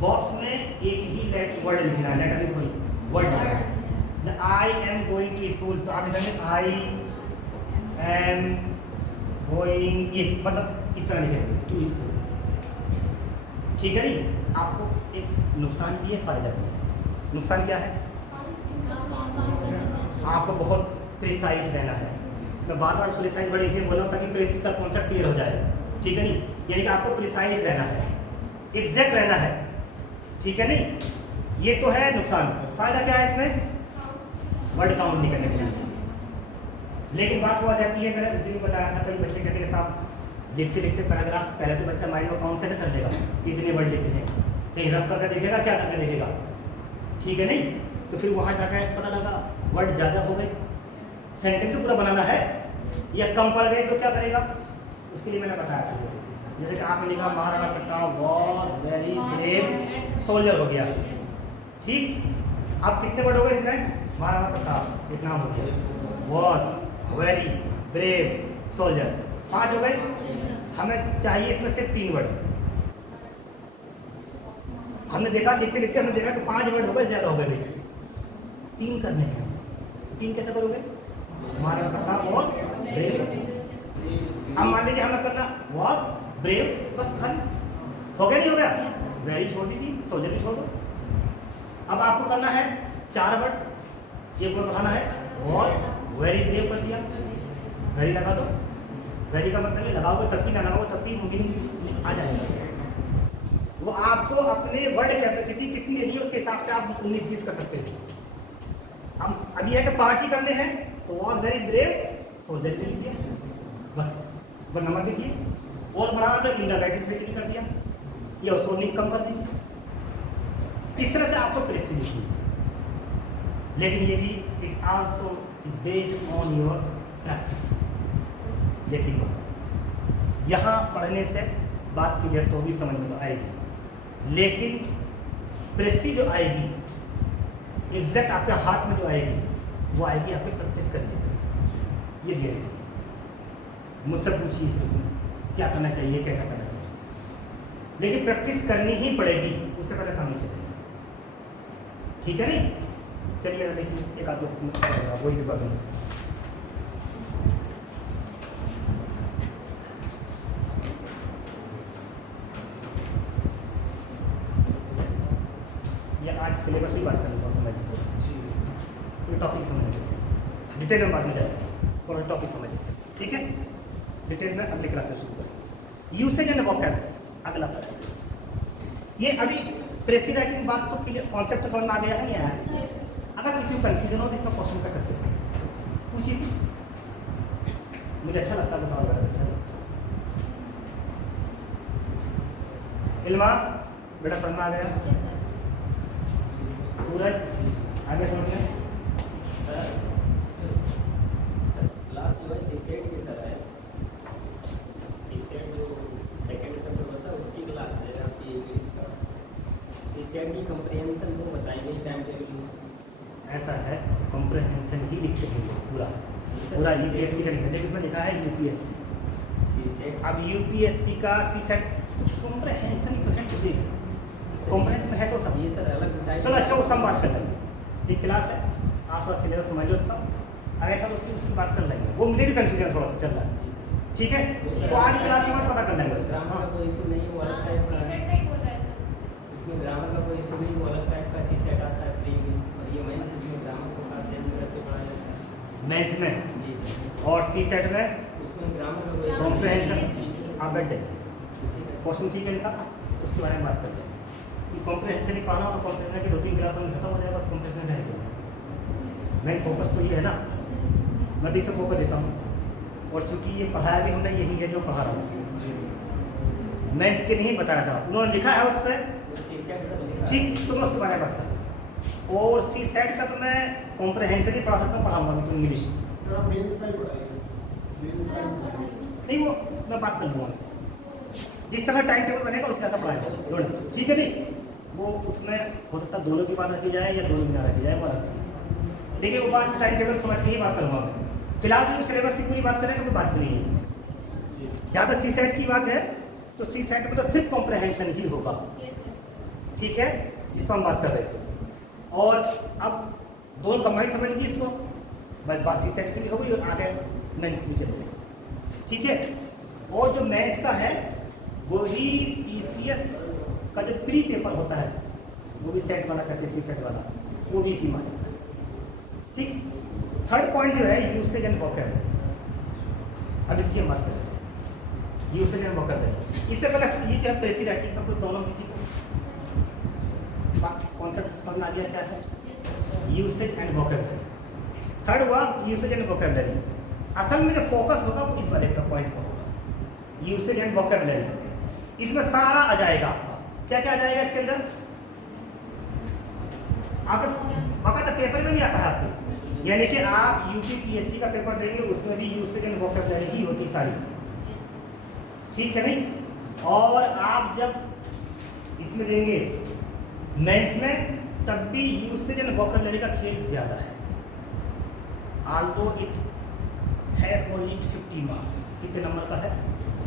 बॉक्स में एक ही वर्ड लिखना है, लेटर नहीं, सॉरी वर्ड लिखना है। I am going to school, तो आप लिखेंगे आई एम गोइंग, ये मतलब इस तरह लिखेंगे टू स्कूल, ठीक है नहीं। आपको एक नुकसान भी है, फायदा भी है। नुकसान क्या है? आपको बहुत प्रिसाइज रहना है, मैं बार प्रिसाइज बड़े इसलिए बोल रहा हूँ ताकि प्रेसी का कॉन्सेप्ट क्लियर हो जाए, ठीक है नहीं, यानी कि आपको प्रिसाइज रहना है, एग्जैक्ट रहना है, ठीक है नहीं। ये तो है नुकसान। फायदा क्या है इसमें? वर्ड काउंट नहीं करने के लिए। लेकिन बात वो आ जाती है, अगर उस दिन बताया था कई बच्चे कहते हैं साहब लिखते लिखते पैराग्राफ, पहले तो बच्चा माइंड में काउंट कैसे कर लेगा कि इतने वर्ड लिखते हैं, कहीं रफ करके देखेगा, क्या करके देखेगा, ठीक है नहीं। तो फिर वहाँ जाकर पता लगा वर्ड ज़्यादा हो गए, सेंटेंस तो पूरा बनाना है, या कम पड़ गए तो क्या करेगा, उसके लिए मैंने बताया था। जैसे कि आपने लिखा Maharana Pratap was very brave soldier हो गया, ठीक। अब कितने वर्ड हो गए इसमें, महाराणा प्रताप इतना हो गया, वॉज वेरी ब्रेव सोल्जर 5 हो गए। हमें चाहिए इसमें सिर्फ 3 वर्ड। हमने देखा लिखते लिखते हमने देखा कि 5 वर्ड हो गए, ज़्यादा हो गए, 3 करने हैं। 3 कैसे करोगे, महाराणा प्रताप वॉज ब्रेव। अब मान लीजिए हमें करना वॉज ब्रेव, बस खत्म हो गया, नहीं हो गया, वेरी छोड़ दीजिए, सोल्जर भी छोड़ दो। अब आपको करना है 4 वर्ड, एक वर्ड बढ़ाना है, वॉज वेरी ब्रेव कर दिया, वेरी लगा दो। वेरी का मतलब है लगाओगे तब भी, ना लगाओगे तब भी मीनिंग आ जाएगा। वो आपको अपने वर्ड कैपेसिटी कितनी दे दी है उसके हिसाब से आप 19-20 कर सकते हो। हम अभी है कि 5 ही करने हैं, तो वॉज वेरी ब्रेव सोल्जर भी लिख दिया, बस नंबर देखिए। और बढ़ाना तो इंडायरेक्ट फिट कर दिया, या उसको नहीं कम कर दीजिए। इस तरह से आपको प्रेसिंग लिखनी है, लेकिन ये भी it also is based on your practice. लेकिन यहाँ पढ़ने से बात क्लियर तो भी समझ में तो आएगी, लेकिन प्रेसी जो आएगी एग्जैक्ट आपके हाथ में जो आएगी वो आएगी आपके प्रैक्टिस करने में। ये रियलिटी। मुझसे पूछिए उसमें क्या करना चाहिए, कैसा करना चाहिए, लेकिन प्रैक्टिस करनी ही पड़ेगी, उससे पहले काम नहीं चलेगा। ठीक है नहीं, चलिए देखिए एक आध वही भी बात है। आज सिलेबस की बात करनी है, समझ कोई टॉपिक समझ डिटेल में बात नहीं जाएगी, थोड़ा टॉपिक समझ, ठीक है। डिटेल में अगले क्लास से शुरू करें। यूसेज एंड वोकैबुलरी अगला पढ़ें। ये अभी प्रेसी राइटिंग बात तो क्लियर, कॉन्सेप्ट समझ में आ गया है, नहीं आया? अगर किसी को कन्फ्यूजन हो तो इसका क्वेश्चन कर सकते हैं, पूछिए, मुझे अच्छा लगता है सवाल करना, अच्छा लगता है। इल्मा बेटा समझ में आ गया? सूरज आगे समझ में? लास्ट जो है सीसेट के सर है, सीसेट जो सेकंड पेपर होता है उसकी क्लास है आपकी इंग्लिश का। सीसेट की कॉम्प्रिहेंशन को बताएंगे टाइम टेबल में। ऐसा है, कॉम्प्रिहेंशन ही लिखते हैं लोग पूरा पूरा यूपीएससी का लिखते हैं, इसमें लिखा है यूपीएससी सीसेट। अब यूपीएससी का सीसेट कॉम्प्रिहेंशन ही तो है, सीधे कॉम्प्रिहेंशन है तो सब। ये सर अलग टाइप। चलो अच्छा उसका हम बात कर लेंगे, एक क्लास है, आप थोड़ा सिलेबस समझ लो उसका, अगर ऐसा होती है उसकी बात कर लेंगे, वो मुझे भी कन्फ्यूजन थोड़ा सा चल रहा है, ठीक है। तो आज क्लास में पता कर लेंगे उसका। ग्रामर का कोई इशू नहीं, वो अलग टाइप का है। इसमें ग्रामर का कोई इशू नहीं, वो अलग टाइप का सीसेट आता है प्री में, और ये मेंस इसमें ग्रामर को खास ध्यान से करके पढ़ाया जाता है मेंस में, जी सर। और सीसेट में उसमें ग्रामर का कोई कॉम्प्रिहेंशन। आप बैठ जाइए, क्वेश्चन ठीक है इनका, उसके बारे में बात करते हैं। कॉम्प्रिहेंशन ही पढ़ना, और कॉम्प्रिहेंशन की 2-3 क्लास में खत्म हो जाएगा, बस कॉम्प्रिहेंशन रहेगा। मेन फोकस तो ये है ना, मैं तो इसे फोकस देता हूँ, और चूंकि ये पढ़ाया भी हमने यही है जो पढ़ा रहा हूँ, मेंस के नहीं बताया था, उन्होंने लिखा है उस पर, सीसेट सर लिखा है। ठीक, तो मैं उसके बारे में बात करता हूँ। और सी सेट का तो मैं कॉम्प्रिहेंशन ही पढ़ा सकता हूँ, पढ़ाऊँगा भी तो इंग्लिश नहीं, वो मैं बात कर लूँगा उनसे, जिस तरह टाइम टेबल बनेगा उस तरह से पढ़ाएगा, ठीक है नहीं। वो उसमें हो सकता है दोनों की बात रखी जाए या दोनों की ना रखी जाए, वो अलग चीज़, लेकिन वो बात टाइम टेबल समझ के ही बात करूँगा मैं। फिलहाल जो सिलेबस की पूरी बात करेंगे तो बात करेंगे इसमें। ज़्यादा सी सेट की बात है तो सी सेट में तो सिर्फ कॉम्प्रिहेंशन ही होगा, ठीक है, जिस पर हम बात कर रहे थे। और अब दोनों कंबाइंड समझ लीजिए इसको, बस बात सी सेट की भी हो गई और आगे मेंस की चल रही, ठीक है। और जो मेंस का है वो ही पीसीएस का जो प्री पेपर होता है वो भी सेट वाला कहते हैं, सी सेट वाला, वो भी इसी में आता है, ठीक। थर्ड पॉइंट जो है यूसेज एंड वोकैबुलरी। अब इसकी हम बात करें, यूसेज एंड वोकैबुलरी। इससे पहले ये जो है प्रेसी राइटिंग का कोई प्रॉब्लम किसी को, कॉन्सेप्ट समझ में आ गया क्या है? Usage and vocabulary. थर्ड हुआ यूसेज एंड वोकैबुलरी। असल में जो फोकस होगा वो इस वाले का पॉइंट पर होगा, यूसेज एंड वोकैबुलरी। इसमें सारा आ जाएगा आपका, क्या क्या आ जाएगा इसके अंदर? आपको पता पेपर में नहीं आता है आपके, यानी कि आप यूपीपीएससी का पेपर देंगे उसमें भी यूसेज एंड वोकैबुलरी ही होती सारी, ठीक है नहीं? और आप जब इसमें देंगे मेंस में, तब भी यूसेज एंड वोकैबुलरी का खेल ज़्यादा है। Aldous it has only 50 marks, कितने नंबर का है?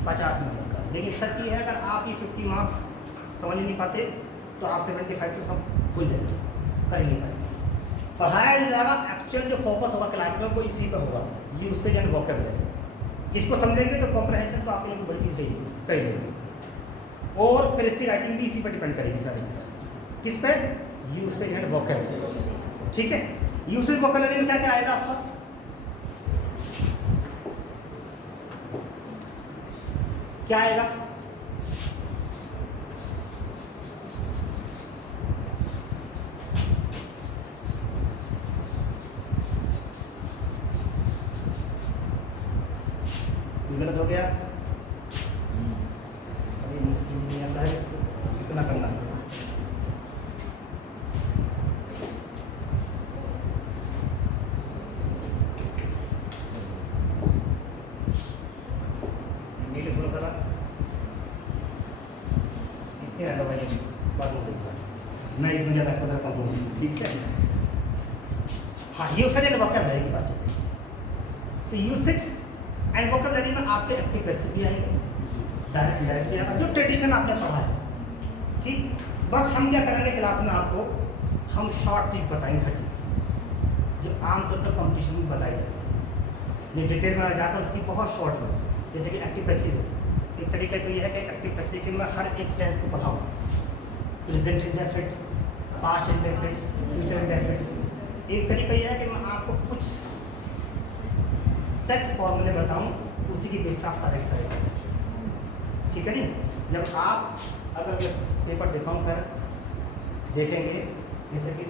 50 नंबर का। लेकिन सच ये है अगर आप ये 50 मार्क्स समझ नहीं पाते तो आप 75 तो सब भूल जाएंगे, कर ही नहीं पाएंगे। पढ़ाया नहीं जाएगा, एक्चुअल जो फोकस होगा क्लास में वो इसी पर होगा, यूसेज एंड वोकैबुलरी। इसको समझेंगे तो कॉम्प्रहेंशन तो आपके लिए बड़ी चीज़ है, कर लेंगे। और फिर इसकी राइटिंग भी इसी पर डिपेंड करेगी सारी की सारी। किस पे? यूसेज एंड वोकैबुलरी, ठीक है? यूसेज वोकैबुलरी में क्या क्या आएगा आपका? क्या आएगा? गलत हो गया, अभी नहीं आता है, कितना करना है? नीले थोड़ा सा इतने ना भाई बात हो गई, मैं इसमें ज़्यादा पता कम हूँ, ठीक है? हाँ, यूसेज एंड वोकैबुलरी की बात चलती है। तो यूसेज एंड वोकैबुलरी में आपके एक्टिव पैसिव भी आएंगे, डायरेक्ट इंडायरेक्ट भी आएगा, जो ट्रेडिशनल आपने पढ़ा है, ठीक? बस हम क्या करेंगे क्लास में आपको, हम शॉर्ट ट्रिक बताएंगे हर चीज़ की, जो आमतौर पर कॉम्पिटिशन में बताई जाती है। ये डिटेल में जाकर उसकी बहुत शॉर्ट में, जैसे कि एक्टिव पैसिव है। एक तरीका तो ये है कि एक्टिव पैसिव के मैं हर एक टेंस को पढ़ाऊँ, present indefinite, past indefinite, future indefinite. एक तरीका ये है कि मैं आपको कुछ सेट फॉर्मूले बताऊं, उसी की बेस पर आप सारे करें, ठीक है नहीं? जब आप अगर पेपर दिखाऊं फिर देखेंगे, जैसे कि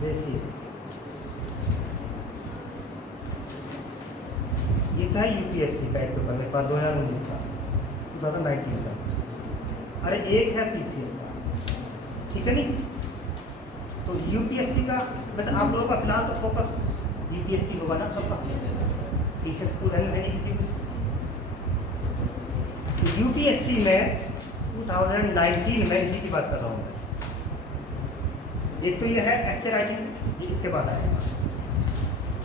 देखिए ये था यूपीएससी का एक पेपर मेरे पास 2019 का, 2019 का। अरे एक है पीसीएस का, ठीक है नहीं? तो यूपीएससी का वैसे आप लोगों का फिलहाल तो फोकस यूपीएससी होगा ना सबका, पीसीएस तो है नहीं किसी भी। तो यूपीएससी में 2019 में इसी की बात कर रहा हूँ। एक तो ये है एस्से राइटिंग, ये इसके बाद आएगा,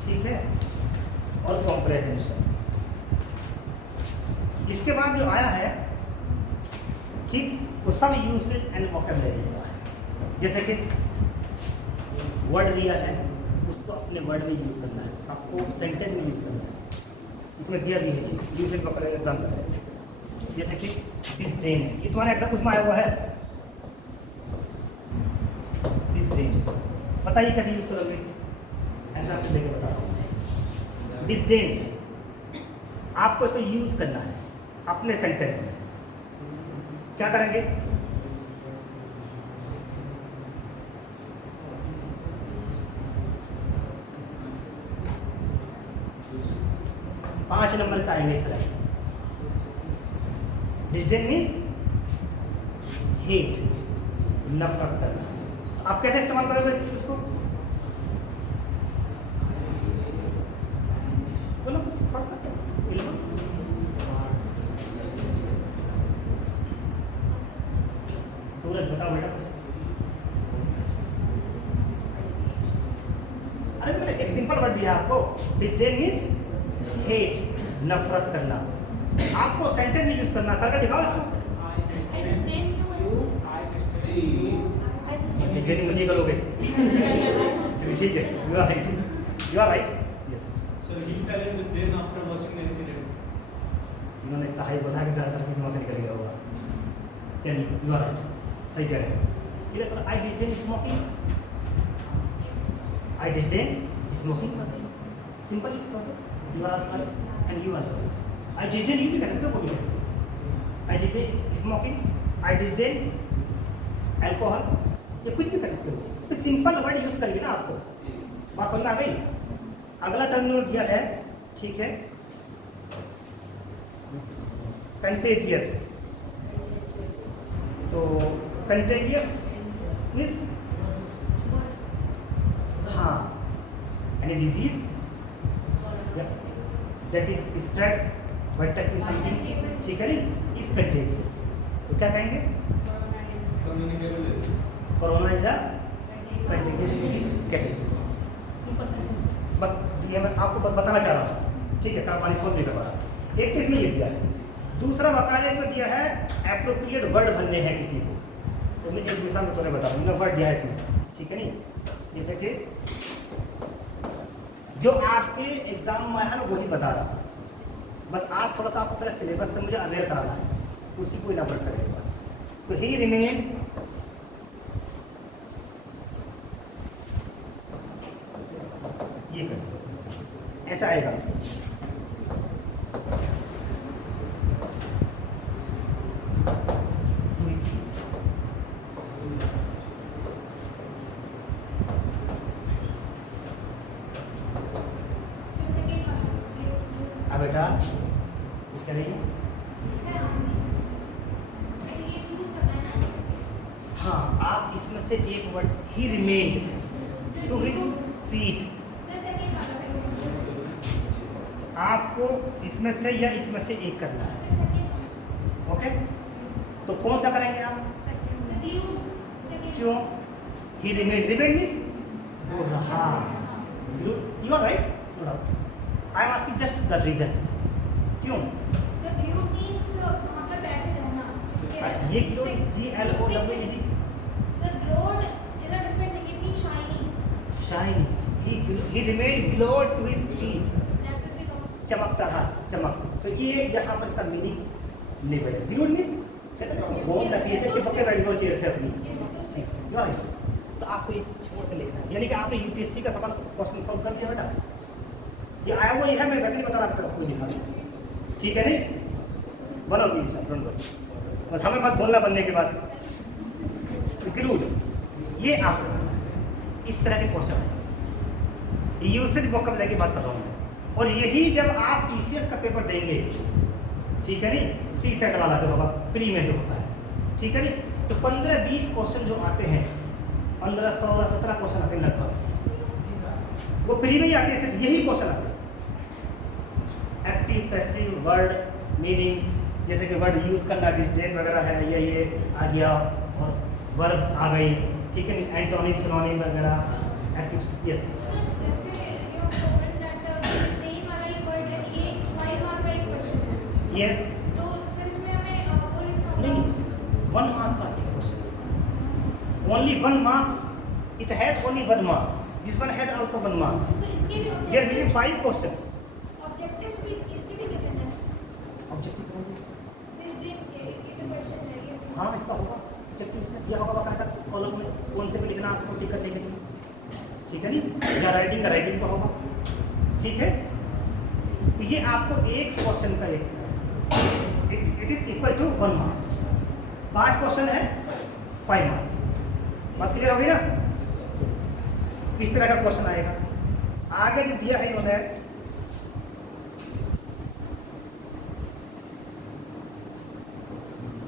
ठीक है? और कॉम्प्रहेंशन, इसके बाद जो आया है, ठीक, वो सब यूसेज एंड वोकैबुलरी का है। जैसे कि वर्ड दिया है, उसको अपने वर्ड में यूज़ करना है, आपको सेंटेंस में यूज़ करना है। इसमें दिया भी है यूसेज एंड वोकैबुलरी एग्जाम्पल है, जैसे कि डिस्डेन, ये तुम्हारे एग्जाम उसमें आया हुआ है। बताइए कैसे यूज करोगे, ऐसा आपको लेके बता रहा हूँ। डिस्डेन आपको इसको यूज करना है अपने सेंटेंस में। क्या करेंगे? पांच नंबर का आएंगे इस तरह। डिस्डेन मीन्स हेट, नफरत करना। आप कैसे इस्तेमाल करोगे इसको? बोलो थोड़ा सा सूरज बताओ बेटा। अरे मैंने एक सिंपल वर्ड दिया आपको, डिस्डेन मीन्स हेट, नफरत करना। आपको सेंटेंस में यूज करना, करके दिखाओ इसको। डिस्डेन मुझे करोगे, ठीक है? You are right, you are right, yes. So he fell in disdain after watching the incident. इन्होंने कहा ही बोला कि ज़्यादातर की दिमाग से निकल गया होगा। चलिए, यू आर राइट, सही कह रहे हैं। ये तो I disdain smoking, I disdain smoking, simple is you are right and you are right. I disdain you भी कह सकते हो, वो भी कह सकते हो। I disdain smoking, I disdain alcohol, ये कुछ भी कर सकते हो। तो सिंपल वर्ड यूज करिए ना, आपको बात समझ आ गई। अगला टर्म दिया है, ठीक है, कंटेजियस। तो कंटेजियस मीन्स हाँ, any disease that is spread by touching something, ठीक है नहीं, इज कंटेजियस। तो क्या कहेंगे? Communicable disease. Corona is a contagious disease. कैसे? बस ये मैं आपको बस बताना चाह रहा हूँ, ठीक है, पानी सोच देगा बड़ा। एक तो इसमें ये दिया है, दूसरा वाक़या इसमें दिया है एप्रोप्रिएट वर्ड भरने हैं किसी को। तो मैं एक मिसाल में तुम्हें बता रहा हूँ, वर्ड दिया है इसमें, ठीक है नहीं, जैसे कि जो आपके एग्जाम में है ना वही बता रहा हूँ, बस आप थोड़ा सा आपको पहले सिलेबस से मुझे अवेयर कराना है, उसी को इलाबोरेट करेगा। तो ही रिमेन ये कर ऐसा आएगा। अब बेटा कुछ करेंगे? हाँ, आप इसमें से एक वर्ड ही रिमेन्ड टू हिज सीट, आपको इसमें से या इसमें से एक करना है। ओके, तो कौन सा करेंगे आप? क्यों? ही रिमेन्ड, रिमेन्ड मीन्स वो रहा। You are right, no doubt. I am asking just the reason, क्यों? ये जो GLOWED shiny, he remained glowed to his seat, चमकता रहा, चमक। तो ये यहाँ पर इसका मीनिंग नहीं बढ़ेगा। ग्लूड मीन्स गोंद रखिए थे, चिपक के बैठ गए चेयर से अपनी, ठीक, यू आर राइट। तो आपको ये छोड़ के लिखना है, यानी कि आपने यूपीएससी का सवाल क्वेश्चन सॉल्व कर दिया बेटा। ये आया हुआ ये है, मैं वैसे नहीं बता रहा था उसको लिखा, ठीक है नहीं, बनाओ इंसान डोंट वरी, बस हमें बात बोलना बनने के बाद। ग्लूड, ये आप इस तरह के क्वेश्चन है, यूसेज वोकैबुलरी की बात कर रहा हूँ मैं। और यही जब आप टीसीएस का पेपर देंगे, ठीक है नहीं, सी सेट वाला जो होगा प्री में जो होता है, ठीक है नहीं, तो 15-20 क्वेश्चन जो आते हैं, 15, 16, 17 क्वेश्चन आते हैं लगभग, वो प्री में ही आते हैं, सिर्फ यही क्वेश्चन आते हैं। एक्टिव पैसिव वर्ड मीनिंग, जैसे कि वर्ड यूज करना, डिस्डेन वगैरह है, ये आ गया, और वर्ब आ गई, ठीक है नहीं, एंटोनिम सिनोनिम वगैरह, एक्टिव, यस यस, नहीं 1 मार्क का एक question, only 1 marks, it has only 1 marks, this one has also 1 marks, there will be 5 questions. Objective हाँ, इसका होगा ऑब्जेक्टिव, इसमें दिया होगा बाकायदा कॉलम में कौन से भी लिखना आपको टिक करने के लिए, ठीक है नहीं, या राइटिंग का राइटिंग का होगा, ठीक है। तो ये आपको एक क्वेश्चन का एक it is equal to 1 marks, 5 question है 5 मार्क्स, बात क्लियर हो गई ना। इस तरह का क्वेश्चन आएगा। आगे जो दिया है इन्होंने,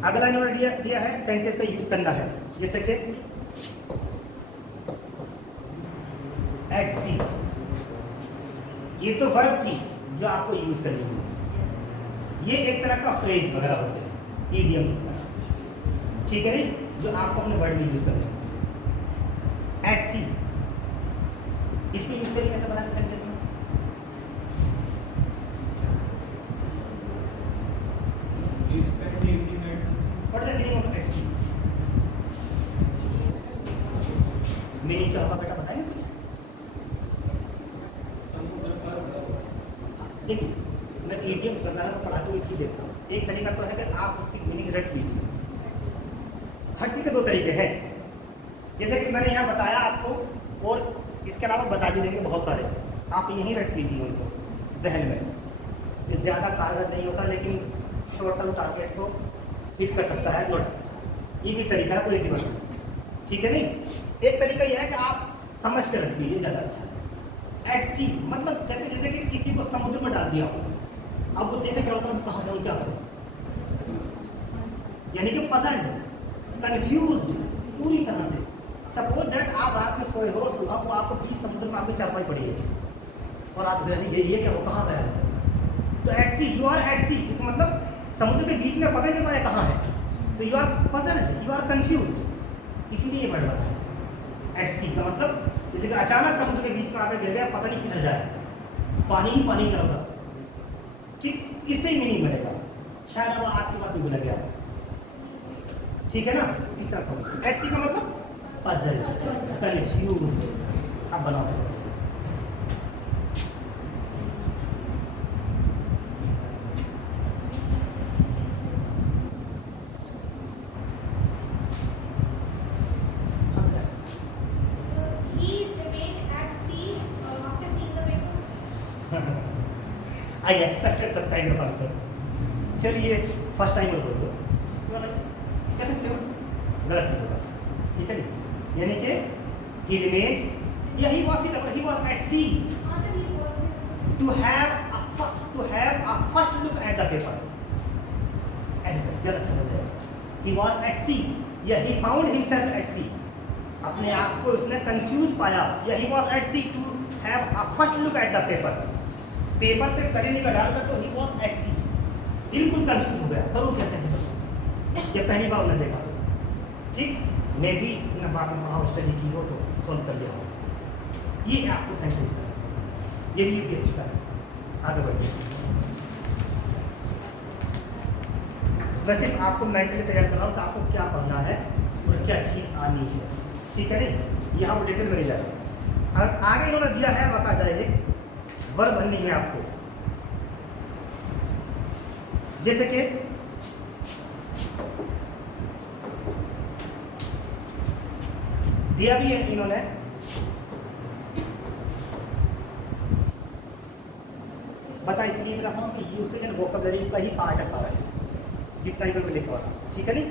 अगला इन्होंने दिया है सेंटेंस का यूज करना है, जैसे कि एट सी, ये तो वर्ब थी जो आपको यूज करनी है, ये एक तरह का फ्रेज वगैरह होते हैं, ईडियम, ठीक है नहीं, जो आपको अपने वर्ड में यूज करना है। एट सी, इसको यूज करिए कैसे बनाने सेंटेंस में? What is the meaning of at sea? Meaning क्या होगा बेटा, बताएंगे कुछ? देखिए, मैं ईडियम वगैरह को पढ़ाते हुए चीज देखता हूँ। एक तरीका तो है कि आप उसकी मीनिंग रट लीजिए। हर चीज़ के 2 तरीके हैं, जैसे कि मैंने यहाँ बताया आपको, और इसके अलावा बता भी देंगे बहुत सारे। आप यहीं रख लीजिए उनको जहन में। ये ज़्यादा कारगर नहीं होता लेकिन शॉर्ट टर्म टारगेट को हिट कर सकता है। ये भी तरीका है कोई सी बना, ठीक है नहीं। एक तरीका यह है कि आप समझ कर रख लीजिए, ज़्यादा अच्छा है। एट सी मतलब कहते हैं जैसे कि किसी को समुद्र में डाल दिया हो, अब वो देखे चलो तो कहाँ जाऊँ क्या करूँ, यानी कि पजल्ड, कंफ्यूज्ड पूरी तरह से। सपोज दैट आप रात में सोए हो और सुबह को आपको बीच समुद्र में आपकी चारपाई पड़ी है और आप ये क्या हो, कहाँ गया है। तो at sea, you are at sea, मतलब समुद्र के बीच में पता ही नहीं पाया कहाँ है, तो you are puzzled, you are confused, इसीलिए ये वर्ड बना है। एट सी का मतलब जैसे कि अचानक समुद्र के बीच में आकर गिर गया, पता नहीं किधर जाए, पानी ही पानी चलता, ठीक, इससे ही मीनिंग बनेगा। शायद अब आज के बाद भी भूल गया, ठीक है ना, इस तरह से। एट सी का मतलब पजल, कंफ्यूज्ड, आप बनाओ सकते। I expected some kind of answer. चलिए फर्स्ट टाइम बोल दो, कह सकते हो, गलत नहीं होगा, ठीक है जी। यानी कि he remained, या he was at sea to have a first look at the paper. ऐसे गलत अच्छा बोल जाएगा। He was at sea, या he found himself at sea, अपने आप को उसने कंफ्यूज पाया, या he was at sea to have a first look at the paper. Paper पे करेंगे का डालकर तो ही वॉज एट सी, बिल्कुल कंफ्यूज हो गया, करूँ क्या, कैसे करूँ, ये पहली बार उन्होंने देखा, ठीक, मे भी ना बाद में वहाँ स्टडी की हो तो सॉल्व कर लिया हो। ये आपको सेंटेंस तरह ये भी यूपीएससी का है। आगे बढ़िए, वैसे आपको मेंटली तैयार कर रहा हूँ कि आपको क्या पढ़ना है और क्या चीज़ आनी है, ठीक है नहीं, यहाँ वो डिटेल में नहीं जा रहा। और आगे इन्होंने दिया है बाकायदा एक वर्ब बननी है आपको, जैसे कि दिया भी है इन्होंने, बता इसलिए रहा हूं कि यूसेज एंड वोकैबुलरी का ही पार्ट है सारा, जितना इन्होंने लिखा हुआ था, ठीक है नहीं।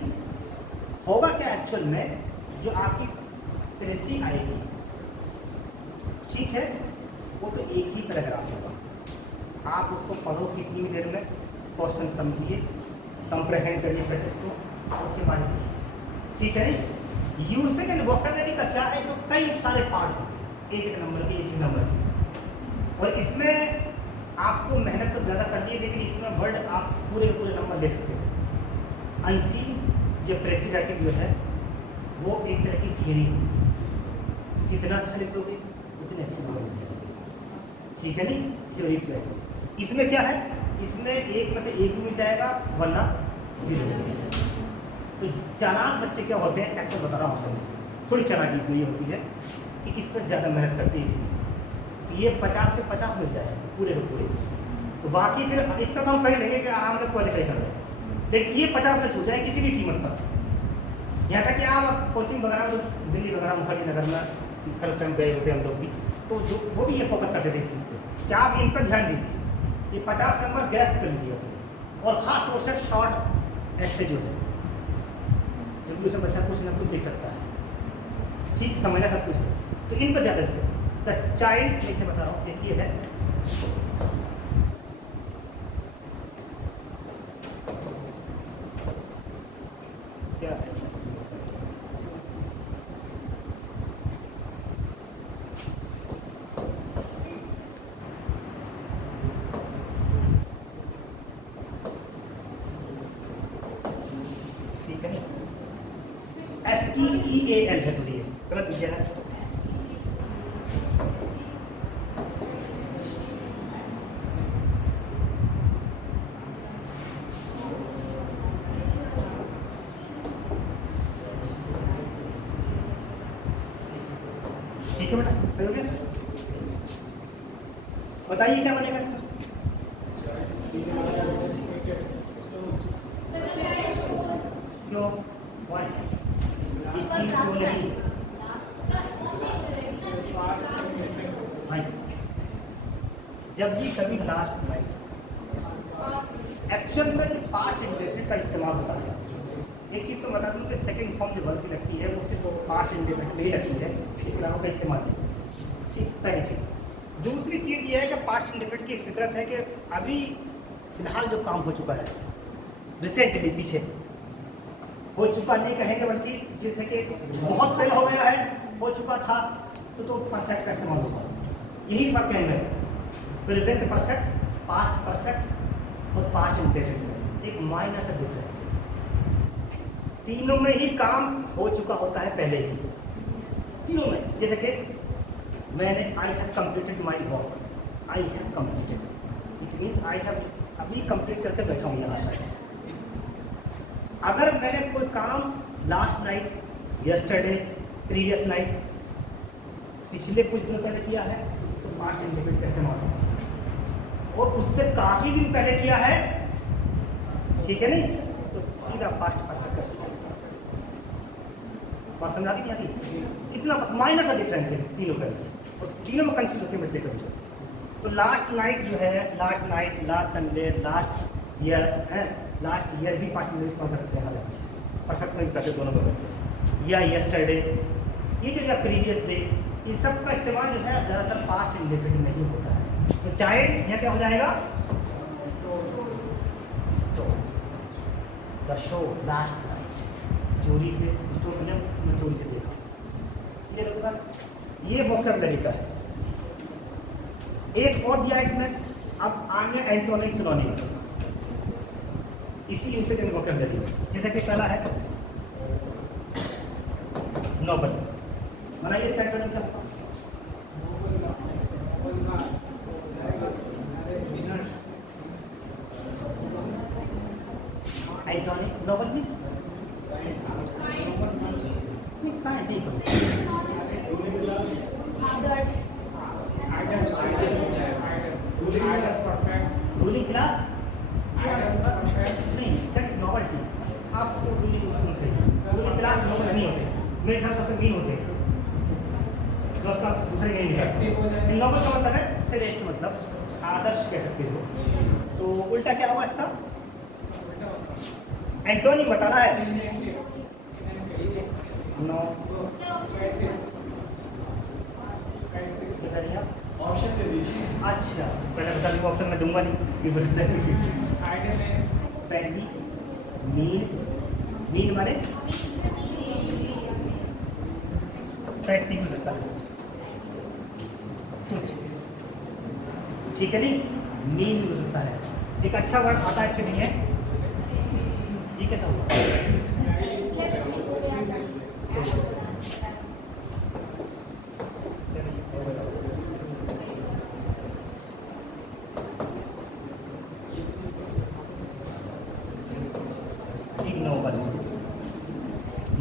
होगा क्या एक्चुअल में, जो आपकी प्रेसी आएगी, ठीक है, वो तो एक ही पैराग्राफ होगा, आप उसको पढ़ो कितनी देर में, क्वेश्चन समझिए, कंप्रहेंड करिए पैसेज को, उसके बाद, ठीक है नहीं। यूसेज एंड वोकैबुलरी का क्या है, इसमें कई सारे पार्ट होंगे, एक नंबर के, एक नंबर के, और इसमें आपको मेहनत तो ज़्यादा करनी है, लेकिन इसमें वर्ड आप पूरे नंबर ले सकते हो। अनसीन या प्रेसिडेटिव जो है वो एक तरह की थियरी है, जितना अच्छा लिख दोगे उतने अच्छे नंबर मिलेंगे, ठीक है नहीं, थ्योरी है। इसमें क्या है, इसमें एक में से एक भी मिल जाएगा वरना जीरो मिल जाएगा। तो चालाक बच्चे क्या होते हैं, एक्चुअल बता रहा हूँ सब, थोड़ी चालाकी इसमें ये होती है कि इस पर ज़्यादा मेहनत करते हैं, इसलिए कि ये 50 के 50 मिल जाए पूरे के पूरे, तो बाकी फिर इतना तो हम कर लेंगे कि आराम से क्वालिफाई कर लें, लेकिन ये 50 में छूट जाए किसी भी कीमत पर। यहाँ तक कि आप कोचिंग वगैरह जो दिल्ली वगैरह मुखर्जी नगर में कल टाइम गए होते हैं हम लोग भी, तो जो वो भी ये फोकस करते थे इस चीज़ पे कि आप इन पर ध्यान दीजिए, ये 50 नंबर गैस कर लीजिए, और ख़ास तौर से शॉर्ट ऐसे जो है, क्योंकि उसमें बच्चा कुछ ना कुछ देख सकता है, ठीक, समझना सब कुछ है, तो इन पर ज़्यादा द चाइल्ड, देखिए बता रहा हूँ, एक ये है, क्या है, ठीक है, STEAL है, सुनिए गलत लिखा है, ठीक है बेटा, सही हो गया। बताइए क्या बनेगा इसका, क्यों, वाई, स्टील क्यों नहीं, जब भी कभी लास्ट नाइट एक्चुअल में पास्ट इंडेफिनिट का इस्तेमाल होता है। एक चीज़ तो बता दूँ कि सेकंड फॉर्म जो वर्ब की लगती है वो सिर्फ पास्ट इंडेफिनिट में ही लगती है, इसके अलावा का इस्तेमाल नहीं। ठीक, पहली चीज़। दूसरी चीज़ ये है कि पास्ट इंडेफिनिट की फितरत है कि अभी फिलहाल जो काम हो चुका है, रिसेंटली पीछे हो चुका नहीं कहेंगे, बल्कि जैसे कि बहुत पहले हो गया है, हो चुका था, तो परफेक्ट का इस्तेमाल होगा। यही फर्क है इनमें, प्रेजेंट परफेक्ट, पास्ट परफेक्ट और पास्ट इंडेफिनिट, एक माइनर सा डिफरेंस है। तीनों में ही काम हो चुका होता है पहले ही, तीनों में। जैसे कि मैंने I have completed my work, I have completed, it means I have अभी कंप्लीट करके बैठा हूँ यहाँ से। अगर मैंने कोई काम last night, yesterday, previous night, पिछले कुछ दिनों पहले किया है तो पास्ट इंडेफिनिट का इस्तेमाल होगा, और उससे काफ़ी दिन पहले किया है, ठीक है नहीं, तो सीधा पास्ट परफेक्ट का इस्तेमाल। बात समझ आ गई थी? इतना बस माइनर सा डिफरेंस है तीनों का, और तीनों में कंफ्यूज होते हैं बच्चे कभी। तो लास्ट नाइट जो है, last night, last Sunday, last year है, लास्ट ईयर भी पास्ट में इस्तेमाल करते हैं, परफेक्ट में भी करते दोनों में बच्चे, या यस्टरडे, ये जो या प्रीवियस डे, इन सब का इस्तेमाल जो है ज़्यादातर पास्ट इंडेफिनिट नहीं होता है। तो चाहे यहाँ क्या हो जाएगा, द शो लास्ट नाइट, चोरी से स्टोर में मैं चोरी से देखा, ये लोग का ये वोकैबुलरी का है। एक और दिया इसमें, अब आगे एंटोनिम सिनोनिम, इसी यूसेज इन वोकैबुलरी में। जैसे कि पहला है नोबल, बनाइए इसका एंटोनिम क्या होगा? Antonym noble means ruling class नहीं, दैट इज नोबल्टी। आपको रूलिंग क्लास नोबल नहीं होते, मेरे हिसाब से सबसे मीन होते हैं, तो उसका दूसरे नहीं निकलता। नोबल का मतलब है श्रेष्ठ, मतलब आदर्श कह सकते हो। तो उल्टा क्या होगा इसका? एंटोनिम बताना है। नो ऑप्शन दे दीजिए। अच्छा, पहले बता दूँ, ऑप्शन में दूंगा नहीं, पैडी, मीन माने पैटी हो सकता है, ठीक है नहीं, मीन हो सकता है। एक अच्छा वर्ड आता है इसके लिए, ये कैसा होगा?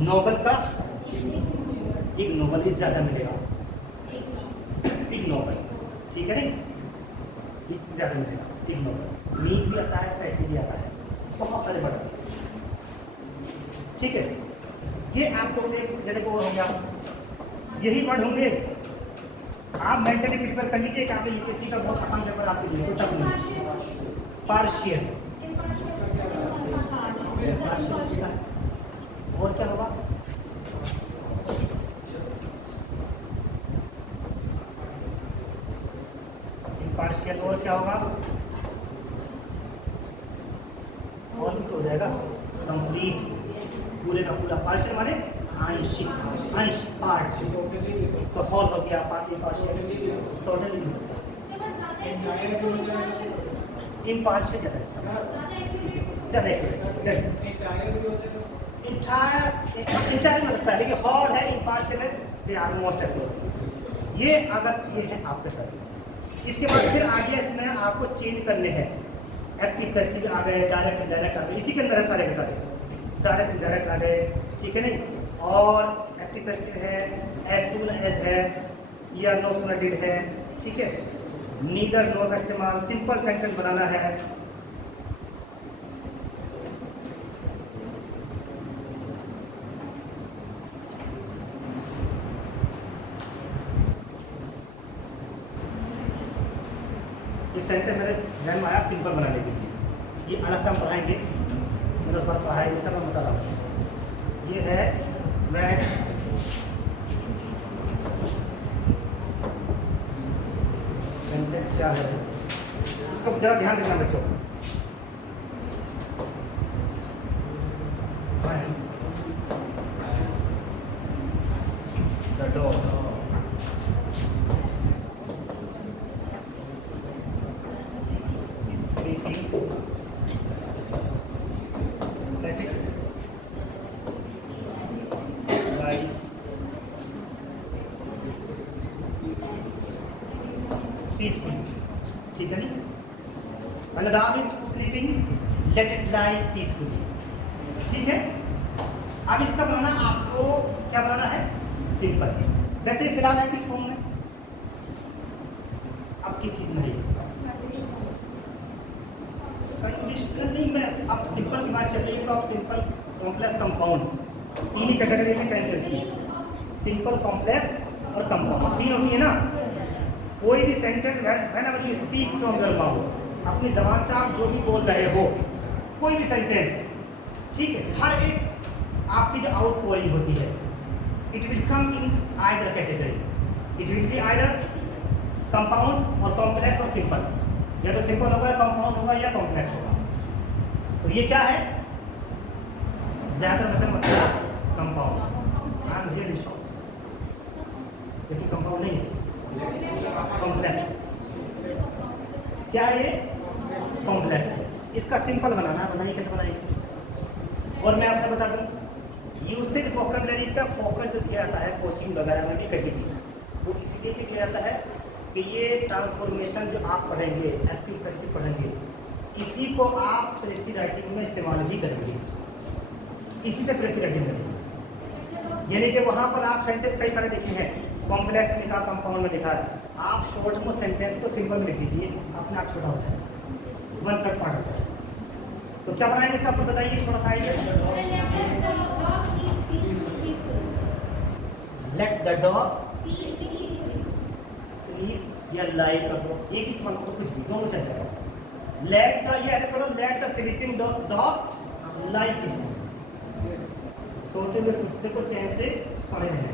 नोबल का इग्नोबल ज़्यादा मिलेगा, इग्नोबल, ठीक है नहीं, ज़्यादा मिलेगा इग्नोबल। मीन भी आता है, पैटी भी आता है, बहुत सारे वर्ड आते हैं, ठीक है। ये आपको एक जैसे को हो गया, यही वर्ड होंगे। आप मेंटली प्रिपेयर कर लीजिए कि आप यूपीएससी का बहुत आसान पेपर आपके लिए, टफ नहीं। पार्शियल, और क्या होगा? इम्पार्शियल, और क्या होगा? और भी तो हो जाएगा कंप्लीट, पूरे का पूरा। पार्शियल माने आंशिक, अंश, पार्ट, तो हॉल हो गया, पार्टी पार्शियल, टोटली इम्पार्शियल ज़्यादा अच्छा, ज़्यादा एक्यूरेट। इंटायर हो सकता है, लेकिन हॉल है, इम्पार्शियल है, दे आर मोस्ट एक्यूरेट। ये अगर ये है आपके साथ। इसके बाद फिर आगे इसमें आपको चेंज करने हैं, एक्टिव पैसिव आ गए, डायरेक्ट इनडायरेक्ट आ गए, इसी के अंदर है सारे के सारे, डायरेक्ट इनडायरेक्ट आ गए, ठीक है नहीं। और एक्टिव पैसिव है, एज सून एज है, या नो सून डिड है, ठीक है। नीदर नो का इस्तेमाल, सिंपल सेंटेंस बनाना है। ध्यान में आया सिंपल बनाने के लिए। ये अलग से हम पढ़ाएंगे, मैंने उस बार पढ़ाया तब मैं बता रहा हूँ। ये है when सेंटेंस क्या है, इसको जरा ध्यान देना बच्चों। When the dog is sleeping, let it lie peacefully, ठीक है नहीं? When the dog is sleeping, let it lie peacefully, ठीक है। अब इसका बनाना आपको क्या बनाना है, सिंपल। वैसे फिलहाल है किस फॉर्म में, अब किस चीज में है, कंडीशनल नहीं, मैं अब सिंपल की बात चल रही है तो आप सिंपल कॉम्प्लेक्स कंपाउंड, तीन ही कैटेगरी में टेंसेस की, सिंपल कॉम्प्लेक्स और कंपाउंड, तीन होती है ना। कोई भी sentence whenever you speak from your mouth, अपनी जबान से आप जो भी बोल रहे हो, कोई भी सेंटेंस, ठीक है, हर एक आपकी जो आउट पोइंग होती है, it will come in either category, it will be either compound और कॉम्प्लेक्स और सिंपल, या तो सिंपल होगा या कंपाउंड होगा या कॉम्प्लेक्स होगा। तो ये क्या है, ज्यादा मसला compound, I am really sure, लेकिन कंपाउंड नहीं है, कॉम्प्लेक्स। क्या है ये, कॉम्प्लेक्स है। इसका सिंपल बनाना, बनाइए कैसे बनाइए। और मैं आपसे बता दूं, यूसेज वोकैबुलरी पे फोकस जो दिया जाता है कोचिंग वगैरह में भी कहीं भी, वो इसलिए भी दिया जाता है कि ये ट्रांसफॉर्मेशन जो आप पढ़ेंगे, एक्टिव पैसिव पढ़ेंगे, इसी को आप प्रेसी राइटिंग में इस्तेमाल भी करेंगे, इसी से प्रेसी राइटिंग करेंगे। यानी कि वहाँ पर आप सेंटेंस कई सारे देखे हैं, कॉम्प्लेक्स में लिखा, कंपाउंड में लिखा है, आप शॉर्ट में सेंटेंस को सिंपल में लिख दीजिए, अपने आप छोटा हो जाएगा, 1/3 पार्ट होता है। तो क्या बनाएंगे इसका, आपको बताइए थोड़ा सा idea. Let the dog sleep या लाई कर दो, एक ही समान तो कुछ भी, दोनों चल जाएगा। लेट द, ये ऐसे पढ़ो, let the sleeping dog lie peacefully, सोते हुए कुत्ते को चैन से सोने देना।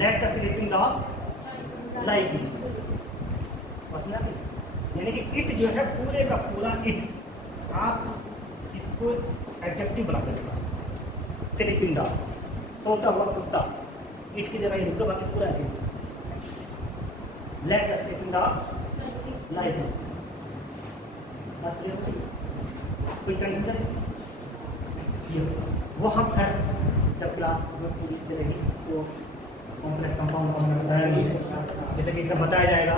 Let the sleeping dog lie peacefully, बस ना, यानी कि इट जो है पूरे का पूरा इट, आप इसको एडजेक्टिव बनाते चला, स्लीपिंग डॉग, सोता हुआ कुत्ता, इट की जगह लिख दो, बाकी पूरा ऐसे। Let the sleeping dog lie peacefully, बात क्लियर हो गई? कोई कंफ्यूजन है? वो हम खैर जब क्लास में पूरी चलेगी तो कॉम्प्लेक्स कंपाउंड को हमें बताया नहीं, जैसे कि सब बताया जाएगा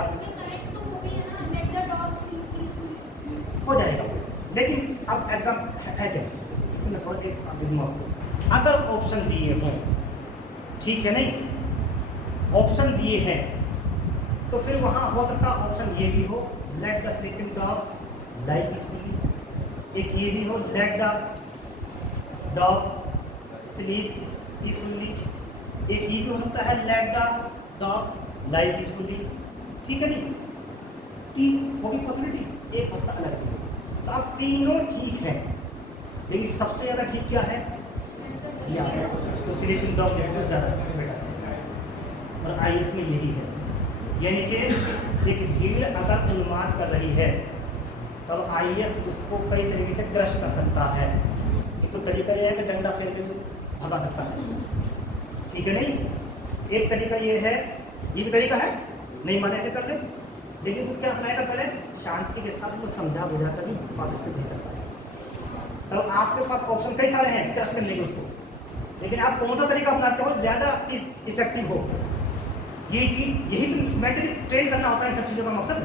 हो जाएगा। लेकिन अब एग्जाम है क्या, इसमें थोड़ा एक आपको, अगर ऑप्शन दिए हों, ठीक है नहीं, ऑप्शन दिए हैं तो फिर वहाँ हो सकता है ऑप्शन ये भी हो, let the sleeping dog lie peacefully, एक ये भी हो, let the dog sleep peacefully, एक ये भी हो सकता है, let the dog lie peacefully, ठीक है नहीं, कि होगी पॉसिबिलिटी, एक होता अलग है। तो अब तीनों ठीक है, लेकिन सबसे ज़्यादा ठीक क्या है, या तो स्लीपिंग डॉग लेट ज़्यादा बेटर, और आईएएस में यही है। यानी कि एक भीड़ अगर उन्माद कर रही है तब तो आईएएस उसको कई तरीके से क्रश कर सकता है। एक तो तरीका यह है कि डंडा फेंक के भगा सकता है, ठीक है नहीं, एक तरीका ये है, ये भी तरीका है, नहीं माने से कर ले, लेकिन वो क्या अपनाएगा, पहले शांति के साथ वो समझा बुझा कर भी वापस कर भेज सकता है। तो आपके पास ऑप्शन कई सारे हैं क्रश करने के उसको, लेकिन आप कौन सा तरीका अपनाते हो ज़्यादा इफेक्टिव हो, ये चीज़, यही तो मेंटली ट्रेन करना होता है इन सब चीज़ों का मकसद।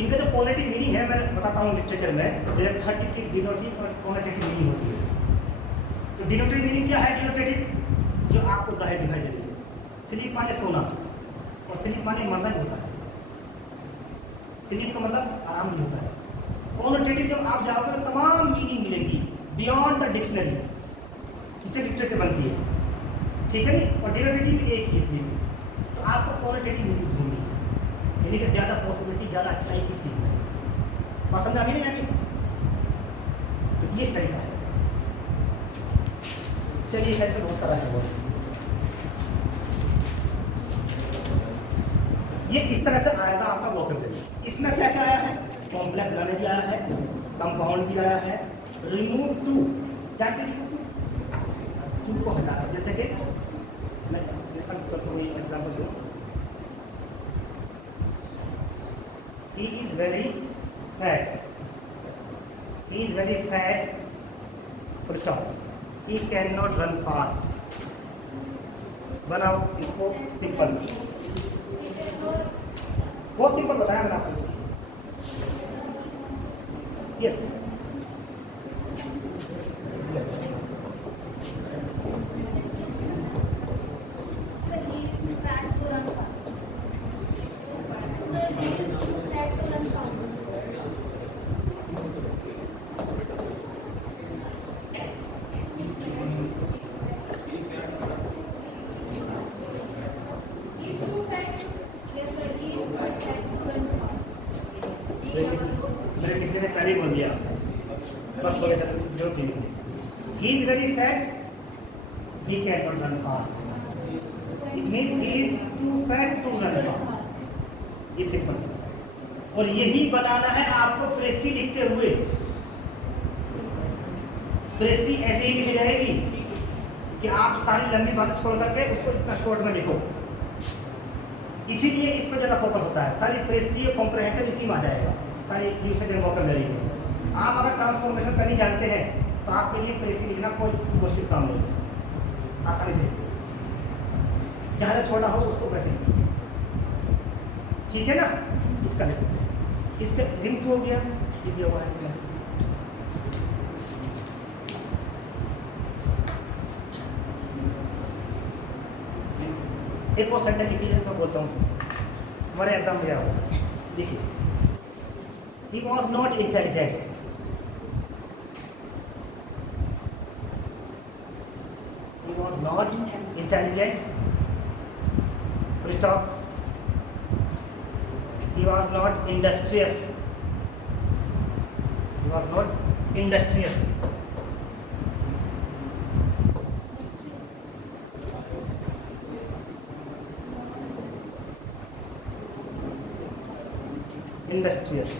इनका जो पॉलिटिक मीनिंग है मैं बताता हूँ लिटरेचर में, हर चीज़ की डिनोटिव और क्वालिटेटिव मीनिंग होती है। तो डिनोटिव मीनिंग क्या है, डिनोटेटिव जो आपको जाहिर दिखाई दे रही है। स्लीप माने सोना, और स्लीप माने मरना ही होता है, स्लीप का मतलब आराम नहीं होता है। क्वालिटेटिव जब आप जाओगे तो तमाम मीनिंग मिलेगी बियॉन्ड द डिक्शनरी, जिससे लिटरेचर बनती है, ठीक है नहीं, और डिनोटेटिव एक ही इसलिए, तो आपको क्वालिटेटिव मीनिंग ढूंढनी है। यानी कि ज़्यादा पॉसिबिलिटी, ज़्यादा अच्छाई किस चीज़ में है। बात समझ आ गई नहीं आगे? तो ये तरीका है। चलिए ऐसे बहुत सारा है। ये इस तरह से आएगा आपका वोकैबुलरी। इसमें क्या क्या आया है? कॉम्प्लेक्स बनाने भी आया है, कंपाउंड भी आया है, रिमूव टू, क्या क्या टू को हटाना। जैसे कि मैं इसका कोई एग्जांपल दूं, ही is very fat, he is very fat, full stop, he can not run fast. बनाओ इसको सिंपल, बहुत सिंपल बताया मैंने आपको। Yes Sir, he is fat to run fast. Sir, he is too fat to run fast. He is too fat. Yes, sir, he is too fat to run fast. मेरे teacher ने पहले ही बोल दिया, बस हो गया जो थी। He is very fat, he can not run fast. It means he is too fat to run fast. ये सिंपल। और यही बनाना है आपको प्रेसी लिखते हुए। प्रेसी ऐसे ही लिखी जाएगी कि आप सारी लंबी बातें छोड़ करके उसको इतना शॉर्ट में लिखो। इसीलिए इस पर ज़्यादा फोकस होता है। सारी प्रेसी कॉम्प्रहेंशन इसी में आ जाएगा, सारी यूसेज एंड वोकैबुलरी में। आप अगर ट्रांसफॉर्मेशन करनी जानते हैं तो आपके लिए प्रेसी लिखना कोई मुश्किल काम नहीं है, आसानी से जहाँ छोटा हो उसको वैसे लिखिए, ठीक है ना। इसका ले सकते हैं, इसका लिंक हो गया, ये दिया हुआ है इसमें। एक और सेंटेंस लिखिए, मैं बोलता हूँ हमारे एग्जाम दिया हुआ। देखिए, he was not intelligent. He was not intelligent. Full stop. He was not industrious. He was not industrious. Industrious.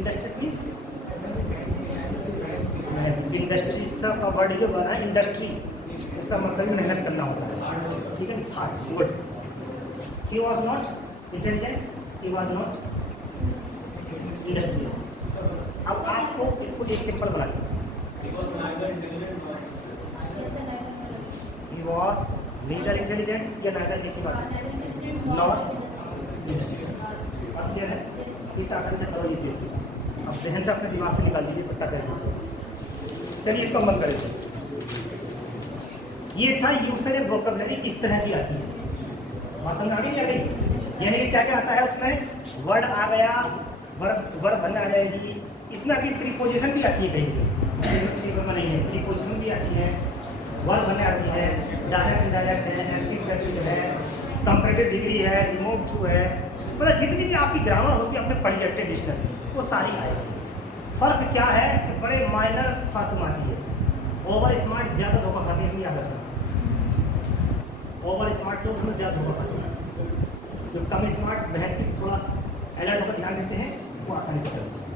Industries means industries का वर्ड जो बना है इंडस्ट्री, उसका मतलब मेहनत करना होता है, ठीक है। Hard good. He was not intelligent, he was not industrious. अब आपको इसको एक सिंपल बना दीजिए। ही वॉज नीदर इंटेलिजेंट या नाइदर की बात नॉट इंडस्ट्रियस। अब क्या है, इतना आसानी से करो ये केस। अब जहन से अपने दिमाग से निकाल दीजिए पट्टा करके से। चलिए इसको बंद करें। ये था यूसेज एंड वोकैबुलरी, इस तरह की आती है। बात समझ आ गई? यानी कि क्या क्या आता है उसमें? वर्ड आ गया, वर्ड बनना आ जाएगी। इसमें अभी प्रीपोजिशन भी आती है, कहीं नहीं है, प्रीपोजिशन भी आती है, वर्ड बनने आती है, डायरेक्ट इनडायरेक्ट है, एक्टिव पैसिव है, कंपैरेटिव डिग्री है, रिमूव टू है, मतलब जितनी भी आपकी ग्रामर होती है अपने पढ़ी जाते डिक्शनरी वो सारी आएगी। फ़र्क क्या है कि बड़े माइनर फ़र्क आती है। ओवर स्मार्ट ज़्यादा धोखा खाते हैं, याद रखना। ओवर स्मार्ट लोग हमें ज़्यादा धोखा खाते हैं, जो कम स्मार्ट मेहनती थोड़ा अलर्ट होकर ध्यान देते हैं वो आसानी से करते हैं,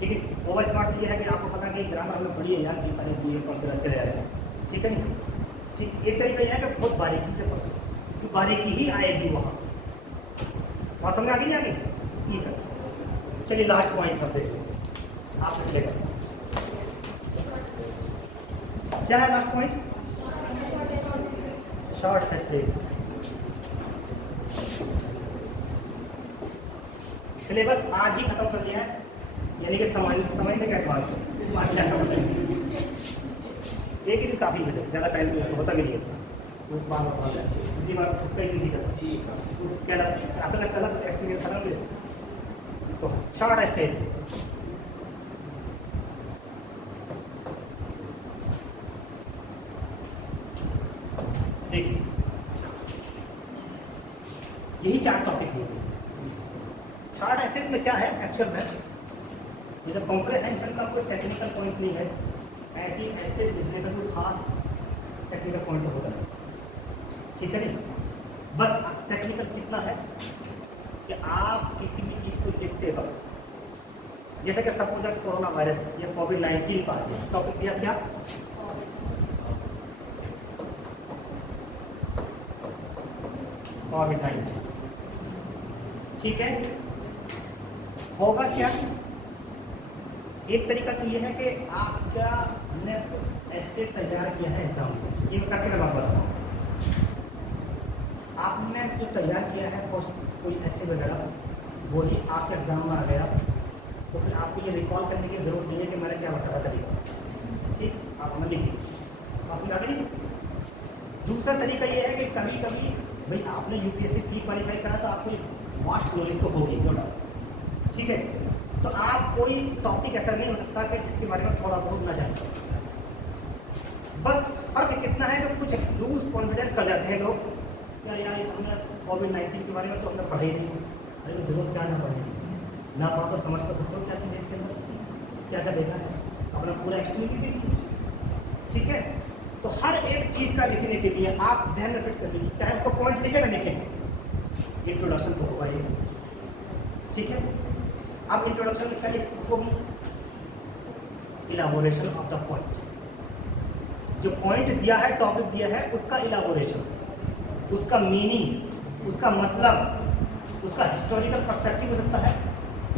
ठीक है। ओवर स्मार्ट ये है कि आपको पता है कि ग्रामर हमें पढ़ी है यार, ये सारी चीज़ें कंप्यूटर चले आ रहे हैं, ठीक है नहीं। ठीक, एक तरीका यह है कि बहुत बारीकी से पढ़ो, तो बारीकी ही आएगी वहाँ। बात समझ आ गई नहीं आ गई? ये कर। चलिए लास्ट पॉइंट हम देखते हैं आपसे सिलेबस क्या है। Last point short essays. Syllabus आज ही खत्म कर दिया है, यानी कि समय में क्या एडवांस है, एक ही दिन काफ़ी है, ज़्यादा टाइम तो होता भी नहीं है। बार कई दिन नहीं क्या ऐसा लगता है एक्सपीरियंस अलग है। तो शॉर्ट एसेज देखिए, यही 4 टॉपिक होंगे। शॉर्ट एसेज में क्या है एक्चुअल में, जैसे कॉम्प्रिहेंशन का कोई टेक्निकल पॉइंट नहीं है, ऐसी एसेज लिखने का कोई खास टेक्निकल पॉइंट होगा, ठीक है नहीं। बस टेक्निकल कितना है कि आप किसी भी चीज़ को लिखते वक्त, जैसे कि सपोज अगर कोरोना वायरस या कोविड-19 का टॉपिक दिया क्या, कोविड-19, ठीक है। होगा क्या, एक तरीका तो ये है कि आपका हमने ऐसे तैयार किया है एग्जाम को, ये करके मैं बात बताऊँ, आपने जो तैयार किया है कोई ऐसे वगैरह, वही आपके एग्जाम में आ गया, तो फिर आपको ये रिकॉल करने की ज़रूरत नहीं है कि मैंने क्या बताया तरीका, ठीक, आप हमें लिखिए और फिर आगे। दूसरा तरीका ये है कि कभी कभी भाई आपने यूपीएससी प्री क्वालिफाई करा तो आपको वास्ट नॉलेज तो होगी, नो डाउट, ठीक है। तो आप कोई टॉपिक ऐसा नहीं हो सकता कि जिसके बारे में थोड़ा बहुत ना जाने, बस फर्क कितना है कि कुछ लूज कॉन्फिडेंस कर जाते हैं लोग, यार ये तो हमने कोविड-19 के बारे में तो हमने पढ़ा ही नहीं, अरे जरूरत क्या ना पढ़े, ना पढ़ो तो समझ तो सकते हो क्या चीज़ है इसके अंदर, क्या क्या देखा है, अपना पूरा एक्सपीरियंस भी देखिए, ठीक है। तो हर एक चीज़ का लिखने के लिए आप जहन में फिट कर लीजिए, चाहे उसको पॉइंट लिखे ना लिखें, इंट्रोडक्शन तो होगा ये, ठीक है। अब इंट्रोडक्शन में क्या लिखो, इलाबोरेशन ऑफ द पॉइंट, जो पॉइंट दिया है, टॉपिक दिया है, उसका इलाबोरेशन, उसका मीनिंग, उसका मतलब, उसका हिस्टोरिकल पर्सपेक्टिव हो सकता है,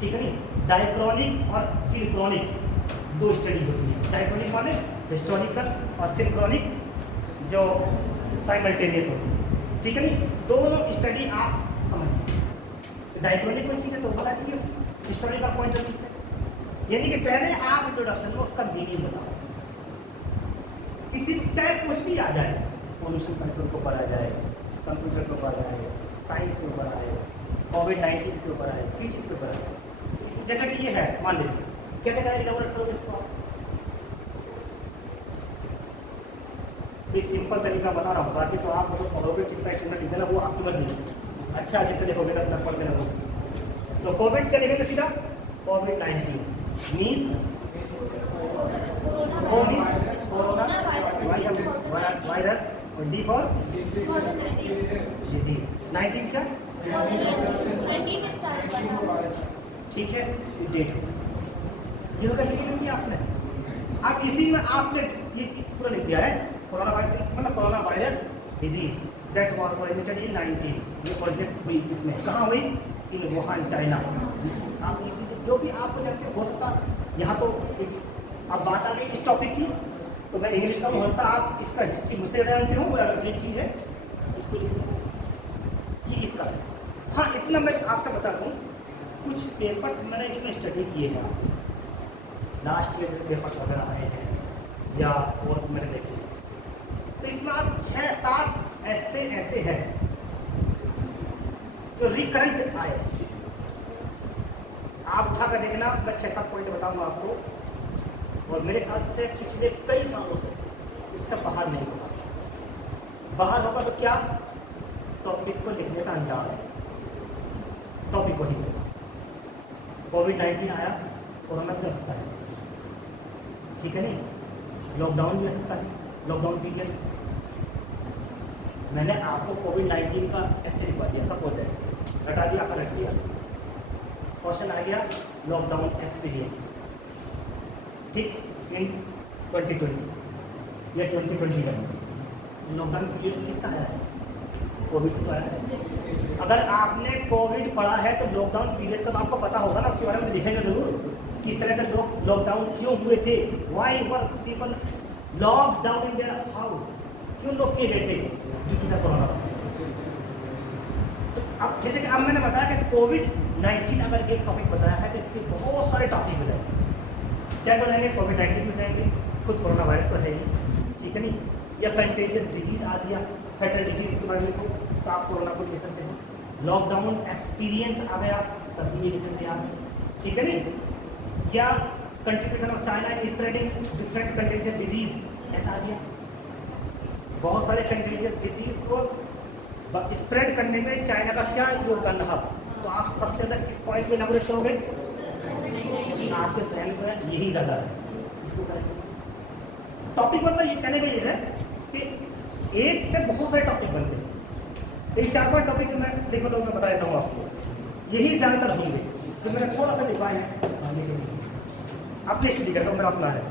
ठीक है नहीं। डायक्रॉनिक और सिंक्रोनिक 2 स्टडी होती है, डायक्रॉनिक माने हिस्टोरिकल और सिंक्रोनिक जो साइमल्टेनियस होती है, ठीक है नहीं। दोनों स्टडी आप समझिए, डायक्रॉनिक कोई चीज़ है तो बता दीजिए उसको हिस्टोरिकल पॉइंट ऑफ व्यू से, यानी कि पहले आप इंट्रोडक्शन में उसका मीनिंग बताओ, किसी चाहे कुछ भी आ जाए, पोल्यूशन कंट्रोल के ऊपर आ जाए, कंप्यूटर के ऊपर आए, साइंस के ऊपर आए, कोविड-19 के ऊपर आए, किस चीज़ के ऊपर आए, जैसा कि ये है मान लीजिए, कैसे इलाबोरेट करोगे इसको आप, इस सिंपल तरीका बता रहा हूँ, बाकी तो आप मतलब पढ़ोगे कितना स्टैंडर्ड लिखना है वो आपकी मर्जी है, अच्छा जितने लिखोगे तब पढ़ के लगोगे। तो कोविड क्या लिखेंगे सीधा, कोविड-19 मीन्स कोरोना वायरस, और डी फॉर डिजीज, 19 क्या, ठीक है, डेट, ये होगा लिख दिया आपने। अब इसी में आपने ये पूरा लिख दिया है, कोरोना वायरस मतलब corona virus disease that was originated in 19, ये ओरिजिनेट हुई इसमें कहाँ हुई, इन वुहान चाइना। आप लिख दीजिए जो भी आपको जानते हो सकता, यहाँ तो अब बात आ गई इस टॉपिक की, तो मैं इंग्लिश का बोलता, आप इसका हिस्ट्री मुझसे जानते हो, वो अलग चीज़ है, इसको लिख दो, ये इसका है। हाँ इतना मैं आपसे बता दूँ, कुछ पेपर्स मैंने इसमें स्टडी किए हैं, लास्ट ईयर जैसे पेपर्स वगैरह आए हैं या और मैंने देखे, तो इसमें आप 6-7 ऐसे हैं जो रिकरेंट आए, आप उठा कर देखना, मैं 6-7 पॉइंट बताऊंगा आपको, और मेरे ख्याल से पिछले कई सालों से इससे बाहर नहीं होगा, बाहर होगा तो क्या, टॉपिक को लिखने का अंदाज, टॉपिक वही होगा। कोविड-19 आया, कोरोना भी आ सकता है, ठीक है नहीं, लॉकडाउन भी आ सकता है, लॉकडाउन पीरियड, मैंने आपको कोविड-19 का ऐसे लिखवा दिया, सपोज है, हटा दिया, आपका रख दिया, क्वेश्चन आ गया लॉकडाउन एक्सपीरियंस, ठीक, इन 2020 या 2021, लॉकडाउन पीरियड किससे आया है, कोविड से तो आया है। अगर आपने कोविड पढ़ा है तो लॉकडाउन पीरियड का तो आपको पता होगा ना, उसके बारे में लिखेंगे जरूर, किस तरह से लोग लॉकडाउन क्यों हुए थे, why were people lock down in their house, क्यों लोग किए गए थे, जो कि था कोरोना। तो अब जैसे कि अब मैंने बताया कि कोविड-19 अगर एक टॉपिक बताया है तो इसके बहुत सारे टॉपिक हो जाएंगे, क्या बताएंगे, कोविड-19 में जाएंगे, खुद कोरोना वायरस तो है ही, ठीक है नहीं, या कंटेजियस डिजीज आ गया, फैटल डिजीज के बारे में तो आप कोरोना को ले सकते हैं, लॉकडाउन एक्सपीरियंस आ गया तब भी ये लिखेंगे आप, ठीक है नहीं, या contribution of China in spreading different contagious disease, ऐसा आ गया, बहुत सारे कंटेजियस डिजीज को स्प्रेड करने में चाइना का क्या योगदान रहा, तो आप सबसे ज़्यादा किस पॉइंट पे इलाबोरेट करोगे? आपके सहन में यही ज़्यादा है, इसको करेंगे। टॉपिक मतलब ये कहने का ये है कि एक से बहुत सारे टॉपिक बनते हैं। एक 4-5 टॉपिक मैं देखो तो मैं बता देता हूँ आपको, यही ज़्यादातर होंगे कि मैंने थोड़ा सा डिफाइन है अपनी स्टडी करता हूँ, मेरा अपना है।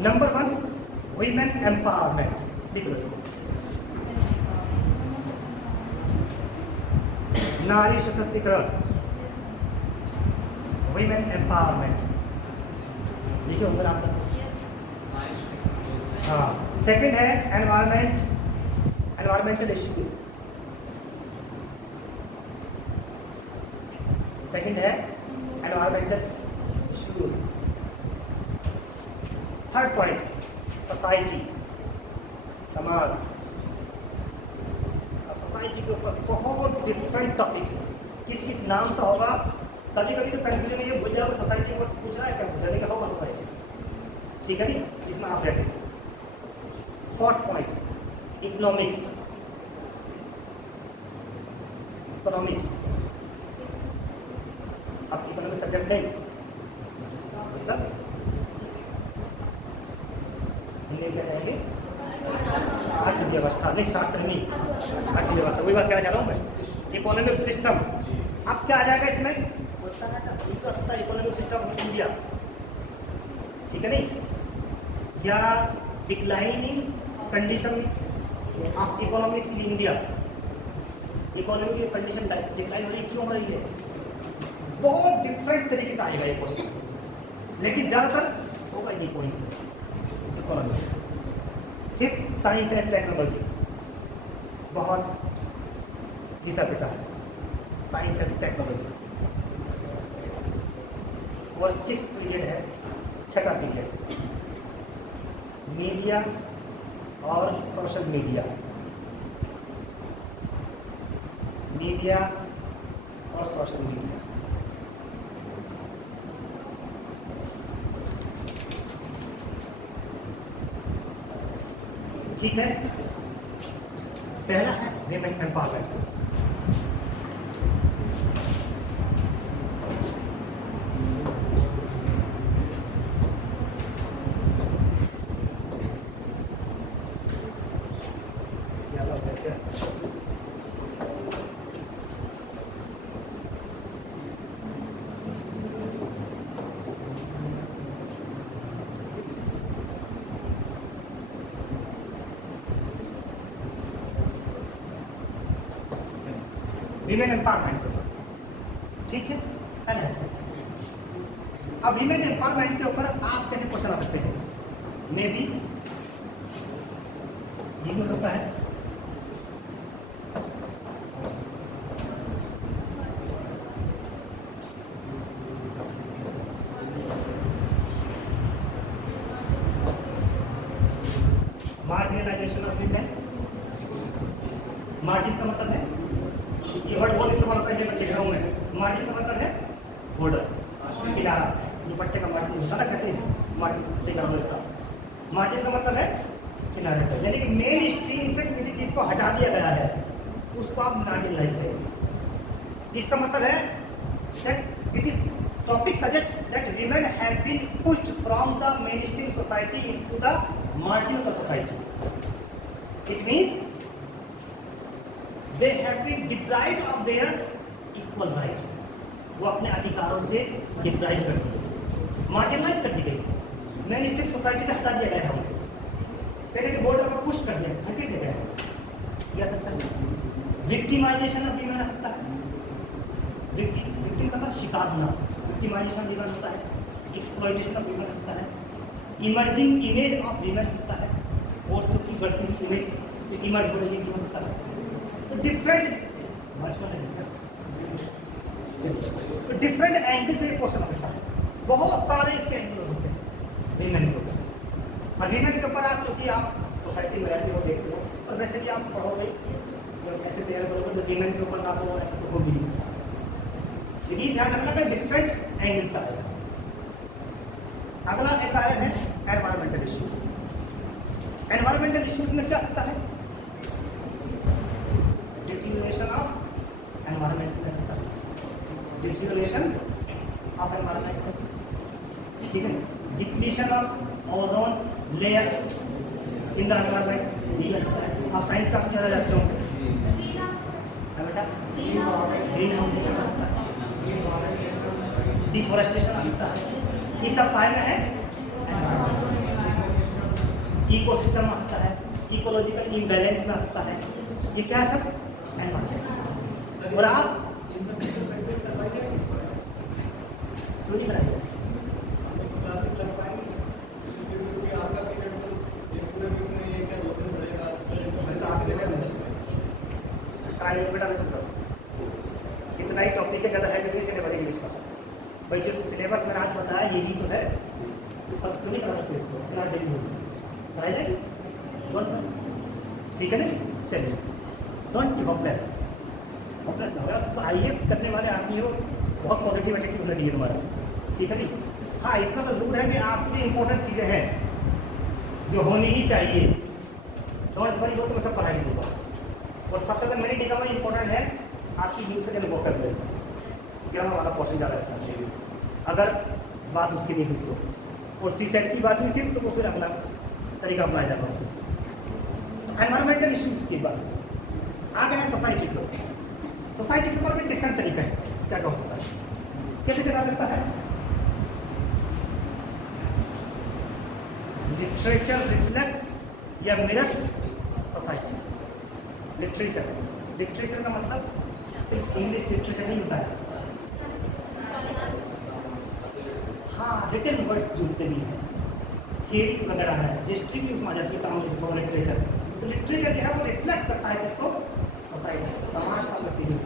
नंबर 1 वीमेन एम्पावरमेंट, लिख लो इसको, नारी सशक्तिकरण, वीमेन एम्पावरमेंट, लिखिए होगा आपका। हाँ, सेकंड है एनवायरमेंटल इश्यूज, सेकंड है environmental issues. Third point society, समाज। अब सोसाइटी के ऊपर बहुत डिफरेंट टॉपिक है, किस किस नाम से होगा, कभी कभी तो कंफ्यूजन में ये भूल जाओगे सोसाइटी को पूछ रहा है क्या पूछ रहा है, लेकिन होगा सोसाइटी, ठीक है नहीं, इसमें आप रहते हैं। Fourth point economics, economics. अब इकोनॉमिक्स सब्जेक्ट नहीं मतलब हिंदी क्या कहेंगे, अर्थव्यवस्था, नहीं शास्त्र नहीं, अर्थव्यवस्था, वही बात कहना चाह रहा हूँ मैं। इकोनॉमिक सिस्टम, अब क्या आ जाएगा इसमें, इकोनॉमिक सिस्टम ऑफ इंडिया, ठीक है नहीं, या declining condition of economic in India, economy की कंडीशन डिक्लाइन हो रही है, क्यों हो रही है, बहुत डिफरेंट तरीके से आएगा ये क्वेश्चन, लेकिन ज़्यादातर होगा ये point economy. Fifth science and technology, बहुत घिसा पिटा है साइंस एंड टेक्नोलॉजी। और सिक्स्थ पीरियड है, छठा पीरियड, मीडिया और सोशल मीडिया, मीडिया और सोशल मीडिया। ठीक है, पहला है वीमेन एम्पावरमेंट। वीमेन एम्पावरमेंट, ठीक है, ऐसे। अब वीमेन एम्पावरमेंट के ऊपर आप कैसे क्वेश्चन आ सकते हैं, मे बी ये हो सकता है, मार्जिनलाइजेशन ऑफ वीमेन, मार्जिन का मतलब है, ये वर्ड बहुत इस्तेमाल होता है, ये लिख रहा हूँ मैं, मार्जिन का मतलब है बॉर्डर, किनारा, दुपट्टे का मार्जिन होता है, कहते हैं मार्जिन से नाम इसका, मार्जिन का मतलब है किनारे पर, यानी कि मेन स्ट्रीम से किसी चीज़ को हटा दिया गया है, उसको आप मार्जिनलाइज करेंगे। इसका मतलब है that it is topic suggest that women have been pushed from the mainstream society into the margin of the society. It means they have been deprived of their equal rights, वो अपने अधिकारों से deprive कर दी, marginalise कर दी गई, main stream society से हटा दिया गया है, पहले के बॉर्डर पर पुश कर दिया, धकेल दिया गया, यह सकता है। विक्टिमाइजेशन ऑफ वीमेन आ सकता है, विक्टिम का मतलब शिकार होना, विक्टिमाइजेशन वीमेन होता है, एक्सप्लॉइटेशन ऑफ वीमेन होता है, इमर्जिंग इमेज ऑफ वीमेन होता है, औरतों की बढ़ती हुई इमेज इमर्ज हो रही है हो सकता है। डिफरेंट एंगल से क्वेश्चन हो सकता है, बहुत सारे इसके एंगल हो सकते हैं वीमेन के ऊपर। और वीमेन के ऊपर आप क्योंकि आप सोसाइटी में रहते हो, देखते हो, और वैसे भी आप पढ़ोगे ऐसे तैयार करोगे तो वीमेन के ऊपर ना तो ऐसा तो हो भी नहीं सकता, लेकिन ध्यान रखना कि डिफरेंट एंगल से आएगा। अगला एक आया है एनवायरमेंटल इश्यूज। एनवायरमेंटल इश्यूज में क्या सकता है, डिग्रेडेशन ऑफ एनवायरनमेंट, ठीक है, depletion of ozone layer in the environment. आप साइंस का ज़्यादा जानते हो बेटा, ग्रीन हाउस इफेक्ट आता है, डिफोरेस्टेशन आता है, ये सब पाए में है इकोसिस्टम आ सकता है, इकोलॉजिकल इम्बैलेंस में आ सकता है, ये क्या है सब एनवायरनमेंट। और आप क्यों नहीं बनाइए क्लासेस लग पाएंगे क्योंकि आपका पीरियड तो ये पूरे वीक में ये क्या 2 दिन पड़ेगा बेटा इतना ही टॉपिक है, ज़्यादा है कि सिलेबस इंग्लिश का भाई, जो सिलेबस मैंने आज बताया यही तो है, तो क्यों नहीं करा सकते इसको, इतना डेली होगी पढ़ाई जाएगी, ठीक है ना। चलिए, डोंट बी होपलेस, होपलेस ना हो। तो IAS करने वाले आदमी हो, बहुत पॉजिटिव एटीट्यूड होना चाहिए तुम्हारा, ठीक है नहीं। हाँ, इतना तो जरूर है कि आपके लिए इंपॉर्टेंट चीज़ें हैं जो होनी ही चाहिए, डोंट वरी, वो तो मैं सब पढ़ाई दूँगा। और सबसे ज़्यादा मेरी निगम में इंपॉर्टेंट है आपकी न्यूज़ से वो कर देगा, ग्रामर वाला पोर्शन ज़्यादा रहता है अगर बात उसकी नहीं हुई तो। और CSET की बात हुई सिर्फ, तो वो फिर अगला तरीका अपनाया जाएगा उसको। एनवायरमेंटल इश्यूज़ की बात आ गए हैं सोसाइटी को, सोसाइटी के ऊपर भी डिफरेंट तरीका है, क्या हो सकता है, कैसे किया जा सकता है। लिटरेचर रिफ्लेक्ट्स या मिरर्स सोसाइटी। लिटरेचर का मतलब सिर्फ इंग्लिश लिटरेचर नहीं होता है, हाँ रिटन वर्ड्स जुड़ते भी हैं, थियरीज वगैरह है, हिस्ट्री भी उसमें आ जाती है, तमाम लिटरेचर। तो लिटरेचर जो है वो रिफ्लेक्ट करता है किसको, सोसाइटी, समाज का प्रतिनिधि।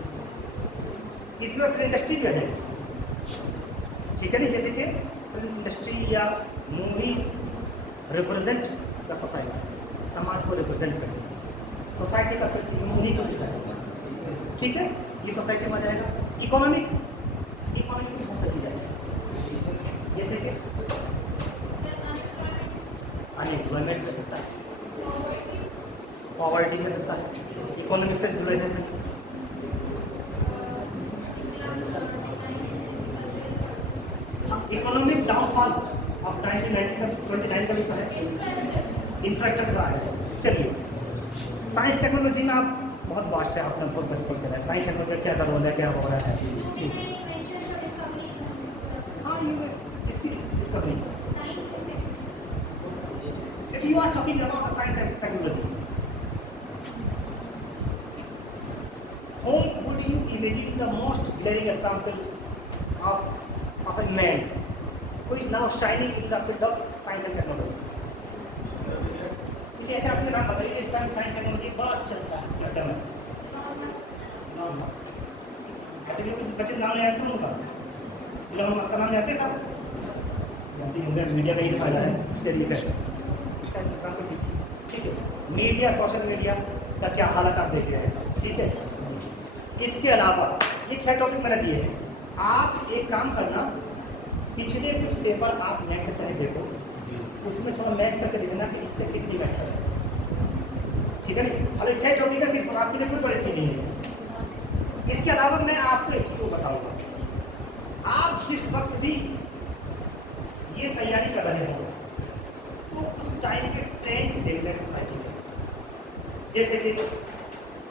इसमें फिल्म इंडस्ट्री भी आ जाएगी, ठीक है ना। जैसे कि फिल्म इंडस्ट्री या मूवीज रिप्रेजेंट द सोसाइटी, समाज को रिप्रेजेंट करती है, सोसाइटी का उन्हीं को दिखाता है, ठीक है। ये सोसाइटी में आ जाएगा। इकोनॉमिक की बहुत अच्छी जाएगी, जैसे कि अनएम्प्लॉयमेंट हो सकता है, पॉवर्टी हो सकता है, इकोनॉमिक से जुड़े हैं। इकोनॉमिक डाउनफॉल ऑफ 1929 का भी तो है, इंफ्रास्ट्रक्चर का है। चलिए, साइंस टेक्नोलॉजी में आप बहुत वास्ट है, आपने बहुत बचपन करा है, साइंस टेक्नोलॉजी क्या कर रहा है, क्या हो रहा है, ठीक है। हाँ, ये इसकी discovery. If you are talking about the science and technology, whom would you imagine the most glaring example of a man who is now shining in the field of science and technology? इसे ऐसे आपके नाम बताइए, इस time science technology बड़ा चल रहा है। ऐसे भी बच्चे नाम ले आते हैं उनका, इलॉन मस्क का नाम ले आते हैं सब, जानती होंगे, मीडिया में ही दिखाया है। चलिए कैसे उसका एग्जाम्पल दीजिए, ठीक है। मीडिया, सोशल मीडिया का क्या हालत आप देख रहे हैं, ठीक है। इसके अलावा ये 6 टॉपिक मैंने दिए हैं, आप एक काम करना, पिछले कुछ पेपर आप नेट से चले देखो, उसमें थोड़ा मैच करके देखना कि इससे कितनी मैच करें, ठीक है। अरे 6 टॉपिक है, सिर्फ आपके लिए कोई परेशानी नहीं है। इसके अलावा मैं आपको एक चीज़ बताऊंगा, आप जिस वक्त भी ये तैयारी कर रहे हो तो उस टाइम के ट्रेंड्स देख लें सोसाइटी में, जैसे कि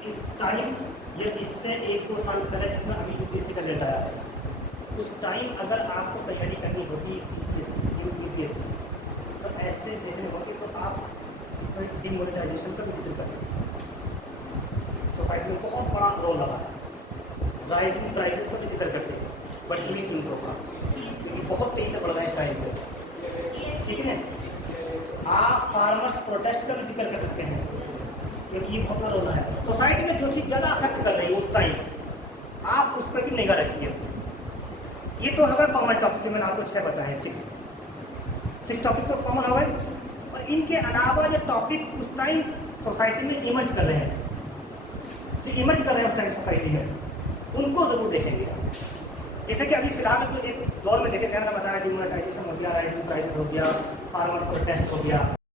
इस टाइम या इससे 1-2 साल पहले जिसमें अभी UPSC का डेटा आया है, उस टाइम अगर आपको तैयारी करनी होगी UPSC तो ऐसे देखने होगी, तो आप डिमोनेटाइजेशन का भी जिक्र करें। सोसाइटी में बहुत बड़ा रोल लगा है, राइजिंग प्राइसेस का भी जिक्र करते हैं, बट ये क्यों होगा, क्योंकि बहुत तेज़ी से बढ़ रहा है इस टाइम पे, ठीक है। आप फार्मर्स प्रोटेस्ट का भी जिक्र कर सकते हैं, क्योंकि ये बहुत बड़ा रोल है। सोसाइटी में जो चीज़ ज़्यादा अफेक्ट कर रही है उस टाइम, आप उस पर भी निगाह रखिए। ये तो हमारे कॉमन टॉपिक जो मैंने आपको 6 बताए हैं, 6 टॉपिक तो कॉमन हो गए, और इनके अलावा जो टॉपिक उस टाइम सोसाइटी में इमर्ज कर रहे हैं, जो इमर्ज कर रहे हैं उस टाइम सोसाइटी में, उनको ज़रूर देखेंगे। जैसे कि अभी फिलहाल तो एक दौर में देखे, मैंने बताया डिमोनेटाइजेशन हो गया, राइजिंग प्राइसेस हो गया, फार्मर प्रोटेस्ट हो गया,